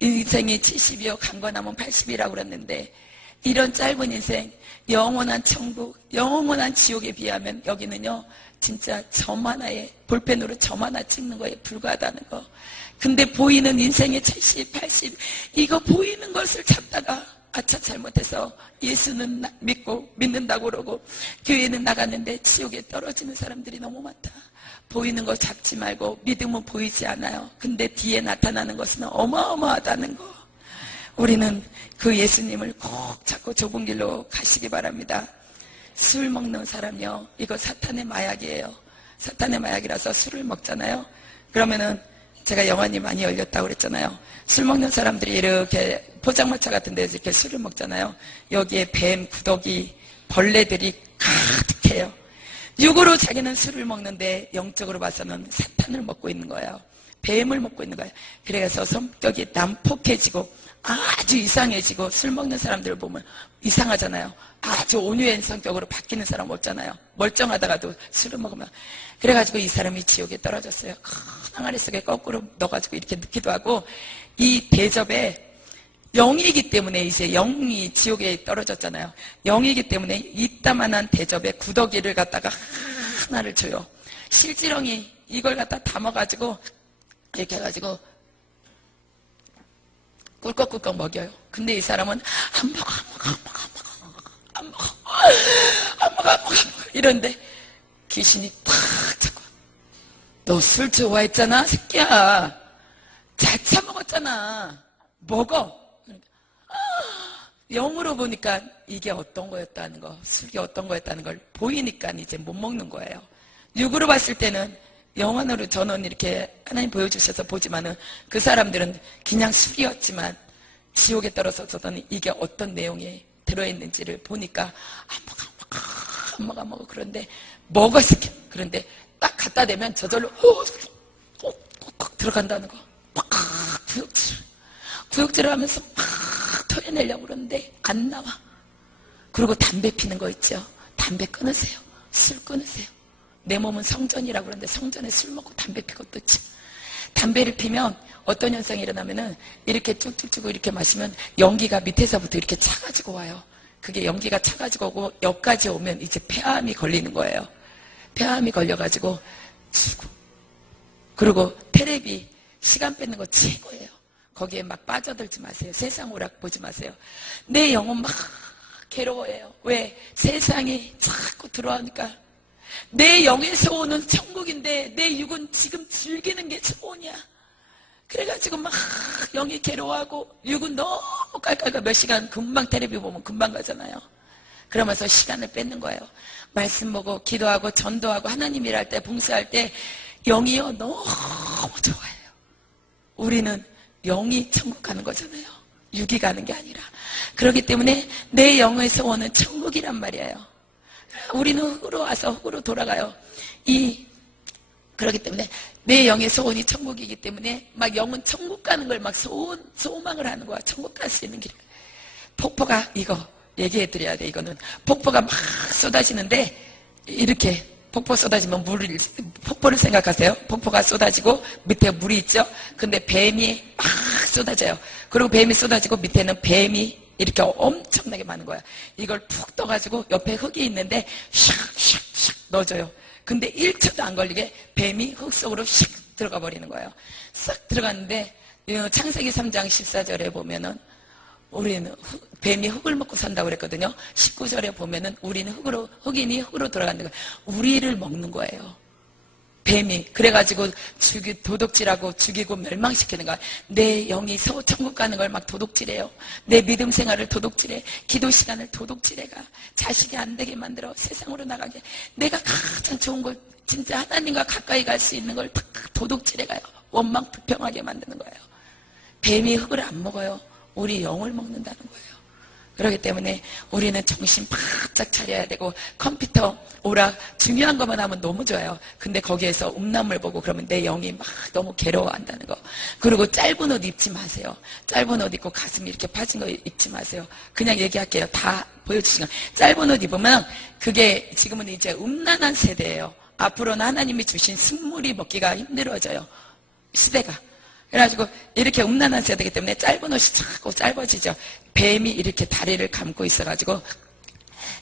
인생이 70이요 강건하면 80이라고 그랬는데 이런 짧은 인생, 영원한 천국, 영원한 지옥에 비하면 여기는요 진짜 점 하나에 볼펜으로 점 하나 찍는 거에 불과하다는 거. 근데 보이는 인생의 70, 80 이거 보이는 것을 찾다가 아차 잘못해서 예수는 믿는다고 그러고 교회는 나갔는데 지옥에 떨어지는 사람들이 너무 많다. 보이는 거 잡지 말고 믿음은 보이지 않아요. 근데 뒤에 나타나는 것은 어마어마하다는 거. 우리는 그 예수님을 꼭 잡고 좁은 길로 가시기 바랍니다. 술 먹는 사람요, 이거 사탄의 마약이에요. 사탄의 마약이라서 술을 먹잖아요. 그러면은 제가 영안이 많이 열렸다고 그랬잖아요. 술 먹는 사람들이 이렇게 포장마차 같은 데서 이렇게 술을 먹잖아요. 여기에 뱀, 구더기, 벌레들이 가득해요. 육으로 자기는 술을 먹는데 영적으로 봐서는 사탄을 먹고 있는 거예요. 뱀을 먹고 있는 거예요. 그래서 성격이 난폭해지고 아주 이상해지고 술 먹는 사람들을 보면 이상하잖아요. 아주 온유한 성격으로 바뀌는 사람 없잖아요. 멀쩡하다가도 술을 먹으면. 그래가지고 이 사람이 지옥에 떨어졌어요. 큰 항아리 속에 거꾸로 넣어가지고 이렇게 넣기도 하고 이 대접에 영이기 때문에 이제 영이 지옥에 떨어졌잖아요. 영이기 때문에 이따만한 대접에 구더기를 갖다가 하나를 줘요. 실지렁이 이걸 갖다 담아가지고 이렇게 해가지고 꿀꺽꿀꺽 먹여요. 근데 이 사람은 안 먹어 이런데 귀신이 탁 잡고 너 술 좋아했잖아 새끼야. 잘 처먹었잖아. 먹어. 영으로 보니까 이게 어떤 거였다는 거, 술이 어떤 거였다는 걸 보이니까 이제 못 먹는 거예요. 육으로 봤을 때는 영원으로 저는 이렇게 하나님 보여주셔서 보지만은 그 사람들은 그냥 술이었지만 지옥에 떨어져서는 이게 어떤 내용이 들어있는지를 보니까 안 먹어 그런데 먹었을 게 그런데 딱 갖다 대면 저절로 꼭 들어간다는 거. 막 구역질을 하면서 막 토해내려고 그러는데 안 나와. 그리고 담배 피는 거 있죠. 담배 끊으세요. 술 끊으세요. 내 몸은 성전이라고 그러는데 성전에 술 먹고 담배 피고 떴지. 담배를 피면 어떤 현상이 일어나면은 이렇게 쭉쭉쭉 이렇게 마시면 연기가 밑에서부터 이렇게 차가지고 와요. 그게 연기가 차가지고 오고 여기까지 오면 이제 폐암이 걸리는 거예요. 폐암이 걸려가지고 죽고. 그리고 테레비 시간 뺏는 거 최고예요. 거기에 막 빠져들지 마세요. 세상 오락 보지 마세요. 내 영혼 막 괴로워해요. 왜? 세상이 자꾸 들어오니까. 내 영에서 오는 천국인데 내 육은 지금 즐기는 게 소원이야. 그래가지고 막 영이 괴로워하고 육은 너무 깔깔깔 몇 시간 금방 테레비 보면 금방 가잖아요. 그러면서 시간을 뺏는 거예요. 말씀 보고 기도하고 전도하고 하나님 일할 때 봉사할 때 영이요 너무 좋아해요. 우리는 영이 천국 가는 거잖아요. 육이 가는 게 아니라. 그렇기 때문에 내 영에서 오는 천국이란 말이에요. 우리는 흙으로 와서 흙으로 돌아가요. 그렇기 때문에 내 영의 소원이 천국이기 때문에 막 영은 천국 가는 걸 막 소망을 하는 거야. 천국 갈 수 있는 길. 폭포가 이거 얘기해 드려야 돼. 이거는 폭포가 막 쏟아지는데 이렇게 폭포 쏟아지면 폭포를 생각하세요. 폭포가 쏟아지고 밑에 물이 있죠. 근데 뱀이 막 쏟아져요. 그리고 뱀이 쏟아지고 밑에는 뱀이 이렇게 엄청나게 많은 거야. 이걸 푹 떠가지고 옆에 흙이 있는데 샥샥샥 넣어줘요. 근데 1초도 안 걸리게 뱀이 흙 속으로 샥 들어가 버리는 거예요. 싹 들어갔는데 창세기 3장 14절에 보면은 우리는 뱀이 흙을 먹고 산다고 그랬거든요. 19절에 보면은 우리는 흑인이 흙으로 들어가는 거예요. 우리를 먹는 거예요. 뱀이. 그래가지고 도둑질하고 죽이고 멸망시키는 거야. 내 영이 천국 가는 걸 막 도둑질해요. 내 믿음 생활을 도둑질해. 기도 시간을 도둑질해가. 자식이 안 되게 만들어. 세상으로 나가게. 내가 가장 좋은 걸 진짜 하나님과 가까이 갈 수 있는 걸 도둑질해가요. 원망 불평하게 만드는 거예요. 뱀이 흙을 안 먹어요. 우리 영을 먹는다는 거예요. 그렇기 때문에 우리는 정신 바짝 차려야 되고, 컴퓨터 오락 중요한 것만 하면 너무 좋아요. 근데 거기에서 음란물 보고 그러면 내 영이 막 너무 괴로워한다는 거. 그리고 짧은 옷 입지 마세요. 짧은 옷 입고 가슴이 이렇게 파진 거 입지 마세요. 그냥 얘기할게요. 다 보여주시면. 짧은 옷 입으면 그게 지금은 이제 음란한 세대예요. 앞으로는 하나님이 주신 식물이 먹기가 힘들어져요. 시대가. 그래가지고 이렇게 음란한 세대이기 때문에 짧은 옷이 자꾸 짧아지죠. 뱀이 이렇게 다리를 감고 있어가지고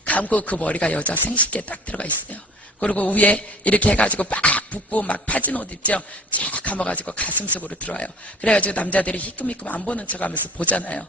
감고 그 머리가 여자 생식기에 딱 들어가 있어요. 그리고 위에 이렇게 해가지고 막 붓고 막 파진 옷 있죠. 쫙 감아가지고 가슴 속으로 들어와요. 그래가지고 남자들이 희끔희끔 안 보는 척하면서 보잖아요.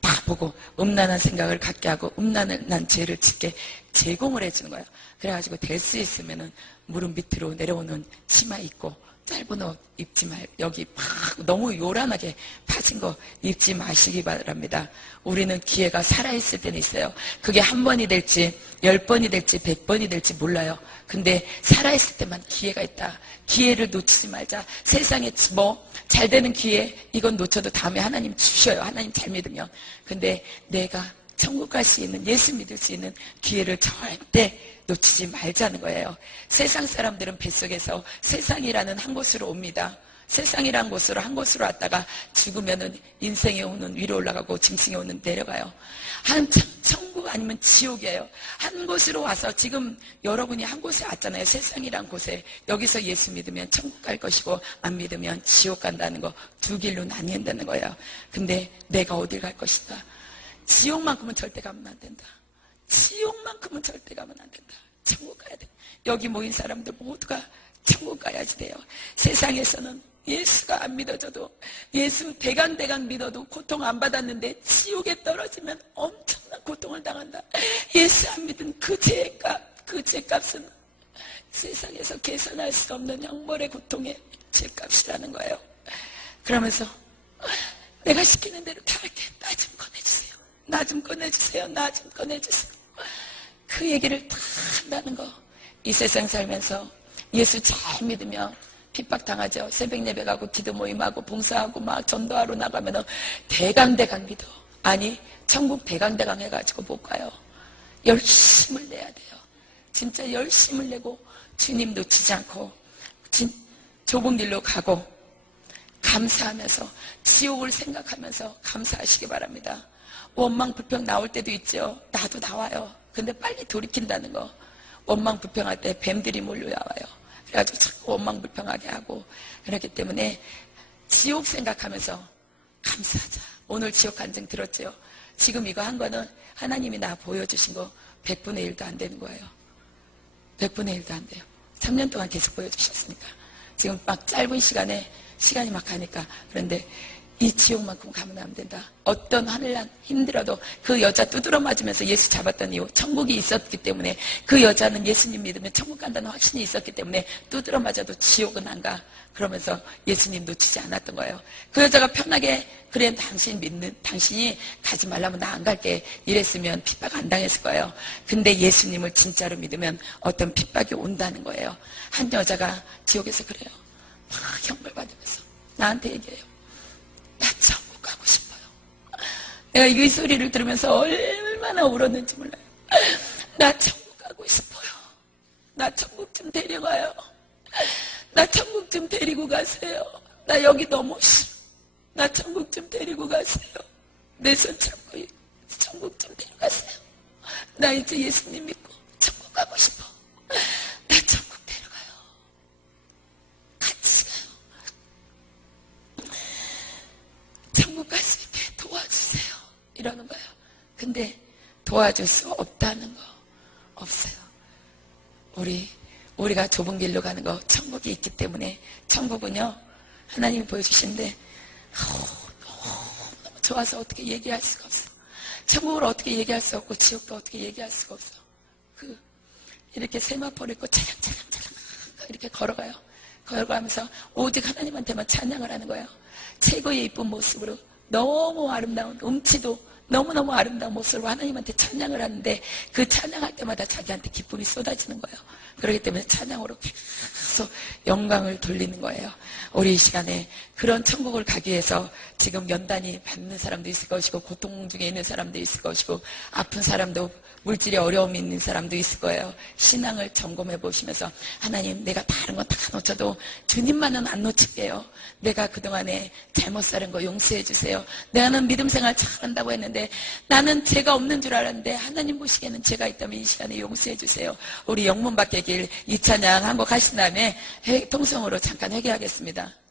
다 보고 음란한 생각을 갖게 하고 음란한 죄를 짓게 제공을 해주는 거예요. 그래가지고 될 수 있으면은 무릎 밑으로 내려오는 치마 입고 짧은 옷 입지 말, 여기 막 너무 요란하게 파진 거 입지 마시기 바랍니다. 우리는 기회가 살아있을 때는 있어요. 그게 한 번이 될지 10번이 될지 100번이 될지 몰라요. 근데 살아있을 때만 기회가 있다. 기회를 놓치지 말자. 세상에 뭐 잘 되는 기회 이건 놓쳐도 다음에 하나님 주셔요. 하나님 잘 믿으면. 근데 내가 천국 갈 수 있는, 예수 믿을 수 있는 기회를 절대 놓치지 말자는 거예요. 세상 사람들은 뱃속에서 세상이라는 한 곳으로 옵니다. 세상이라는 곳으로 한 곳으로 왔다가 죽으면은 인생에 오는 위로 올라가고 짐승에 오는 내려가요. 한참 천국 아니면 지옥이에요. 한 곳으로 와서 지금 여러분이 한 곳에 왔잖아요. 세상이란 곳에. 여기서 예수 믿으면 천국 갈 것이고 안 믿으면 지옥 간다는 거, 두 길로 나뉜다는 거예요. 근데 내가 어딜 갈 것인가? 지옥만큼은 절대 가면 안 된다. 지옥만큼은 절대 가면 안 된다. 천국 가야 돼. 여기 모인 사람들 모두가 천국 가야지 돼요. 세상에서는 예수가 안 믿어져도, 예수 대강 믿어도 고통 안 받았는데 지옥에 떨어지면 엄청난 고통을 당한다. 예수 안 믿은 그 죄값은 세상에서 계산할 수 없는 형벌의 고통의 죄값이라는 거예요. 그러면서 내가 시키는 대로 다 할게. 나 좀 꺼내주세요. 나 좀 꺼내주세요. 나 좀 꺼내주세요. 그 얘기를 다 한다는 거. 이 세상 살면서 예수 잘 믿으면 핍박당하죠. 새벽 예배 가고 기도 모임하고 봉사하고 막 전도하러 나가면 대강 믿어. 아니 천국 대강 해가지고 못 가요. 열심을 내야 돼요. 진짜 열심을 내고 주님 놓치지 않고 좁은 길로 가고 감사하면서 지옥을 생각하면서 감사하시기 바랍니다. 원망 불평 나올 때도 있죠. 나도 나와요. 근데 빨리 돌이킨다는 거. 원망 불평할 때 뱀들이 몰려와요. 그래가지고 자꾸 원망 불평하게 하고. 그렇기 때문에 지옥 생각하면서 감사하자. 오늘 지옥 간증 들었죠. 지금 이거 한 거는 하나님이 나 보여주신 거 100분의 1도 안 되는 거예요. 100분의 1도 안 돼요. 3년 동안 계속 보여주셨으니까. 지금 막 짧은 시간이 막 가니까. 그런데 이 지옥만큼 가면 안 된다. 어떤 하늘난 힘들어도 그 여자 두드러 맞으면서 예수 잡았던 이유, 천국이 있었기 때문에, 그 여자는 예수님 믿으면 천국 간다는 확신이 있었기 때문에 두드러 맞아도 지옥은 안 가. 그러면서 예수님 놓치지 않았던 거예요. 그 여자가 편하게 그래 당신이 가지 말라면 나 안 갈게 이랬으면 핍박 안 당했을 거예요. 근데 예수님을 진짜로 믿으면 어떤 핍박이 온다는 거예요. 한 여자가 지옥에서 그래요. 막 형벌 받으면서 나한테 얘기해요. 나 천국 가고 싶어요. 내가 이 소리를 들으면서 얼마나 울었는지 몰라요. 나 천국 가고 싶어요. 나 천국 좀 데려가요. 나 천국 좀 데리고 가세요. 나 여기 너무 싫어. 나 천국 좀 데리고 가세요. 내 손 잡고 천국 좀 데려가세요. 나 이제 예수님 믿고 천국 가고 싶어. 나 천국 데려가요. 같이 가요. 천국 갈 수 있게 도와주세요. 이러는 거예요. 근데 도와줄 수 없다는 거 없어요. 우리가 좁은 길로 가는 거 천국이 있기 때문에. 천국은요 하나님이 보여주시는데 너무 좋아서 어떻게 얘기할 수가 없어. 천국을 어떻게 얘기할 수 없고 지옥도 어떻게 얘기할 수가 없어. 이렇게 세마포를 입고 차량차량 이렇게 걸어가면서 오직 하나님한테만 찬양을 하는 거예요. 최고의 이쁜 모습으로 너무 아름다운, 음치도 너무너무 아름다운 모습으로 하나님한테 찬양을 하는데 그 찬양할 때마다 자기한테 기쁨이 쏟아지는 거예요. 그렇기 때문에 찬양으로 계속 영광을 돌리는 거예요. 우리 이 시간에 그런 천국을 가기 위해서 지금 연단이 받는 사람도 있을 것이고 고통 중에 있는 사람도 있을 것이고 아픈 사람도 물질의 어려움이 있는 사람도 있을 거예요. 신앙을 점검해 보시면서 하나님 내가 다른 거 다 놓쳐도 주님만은 안 놓칠게요. 내가 그동안에 잘못 사는 거 용서해 주세요. 나는 믿음 생활 잘한다고 했는데 나는 죄가 없는 줄 알았는데 하나님 보시기에는 죄가 있다면 이 시간에 용서해 주세요. 우리 영문 밖의 길 이 찬양 한 곡 하신 다음에 통성으로 잠깐 회개하겠습니다.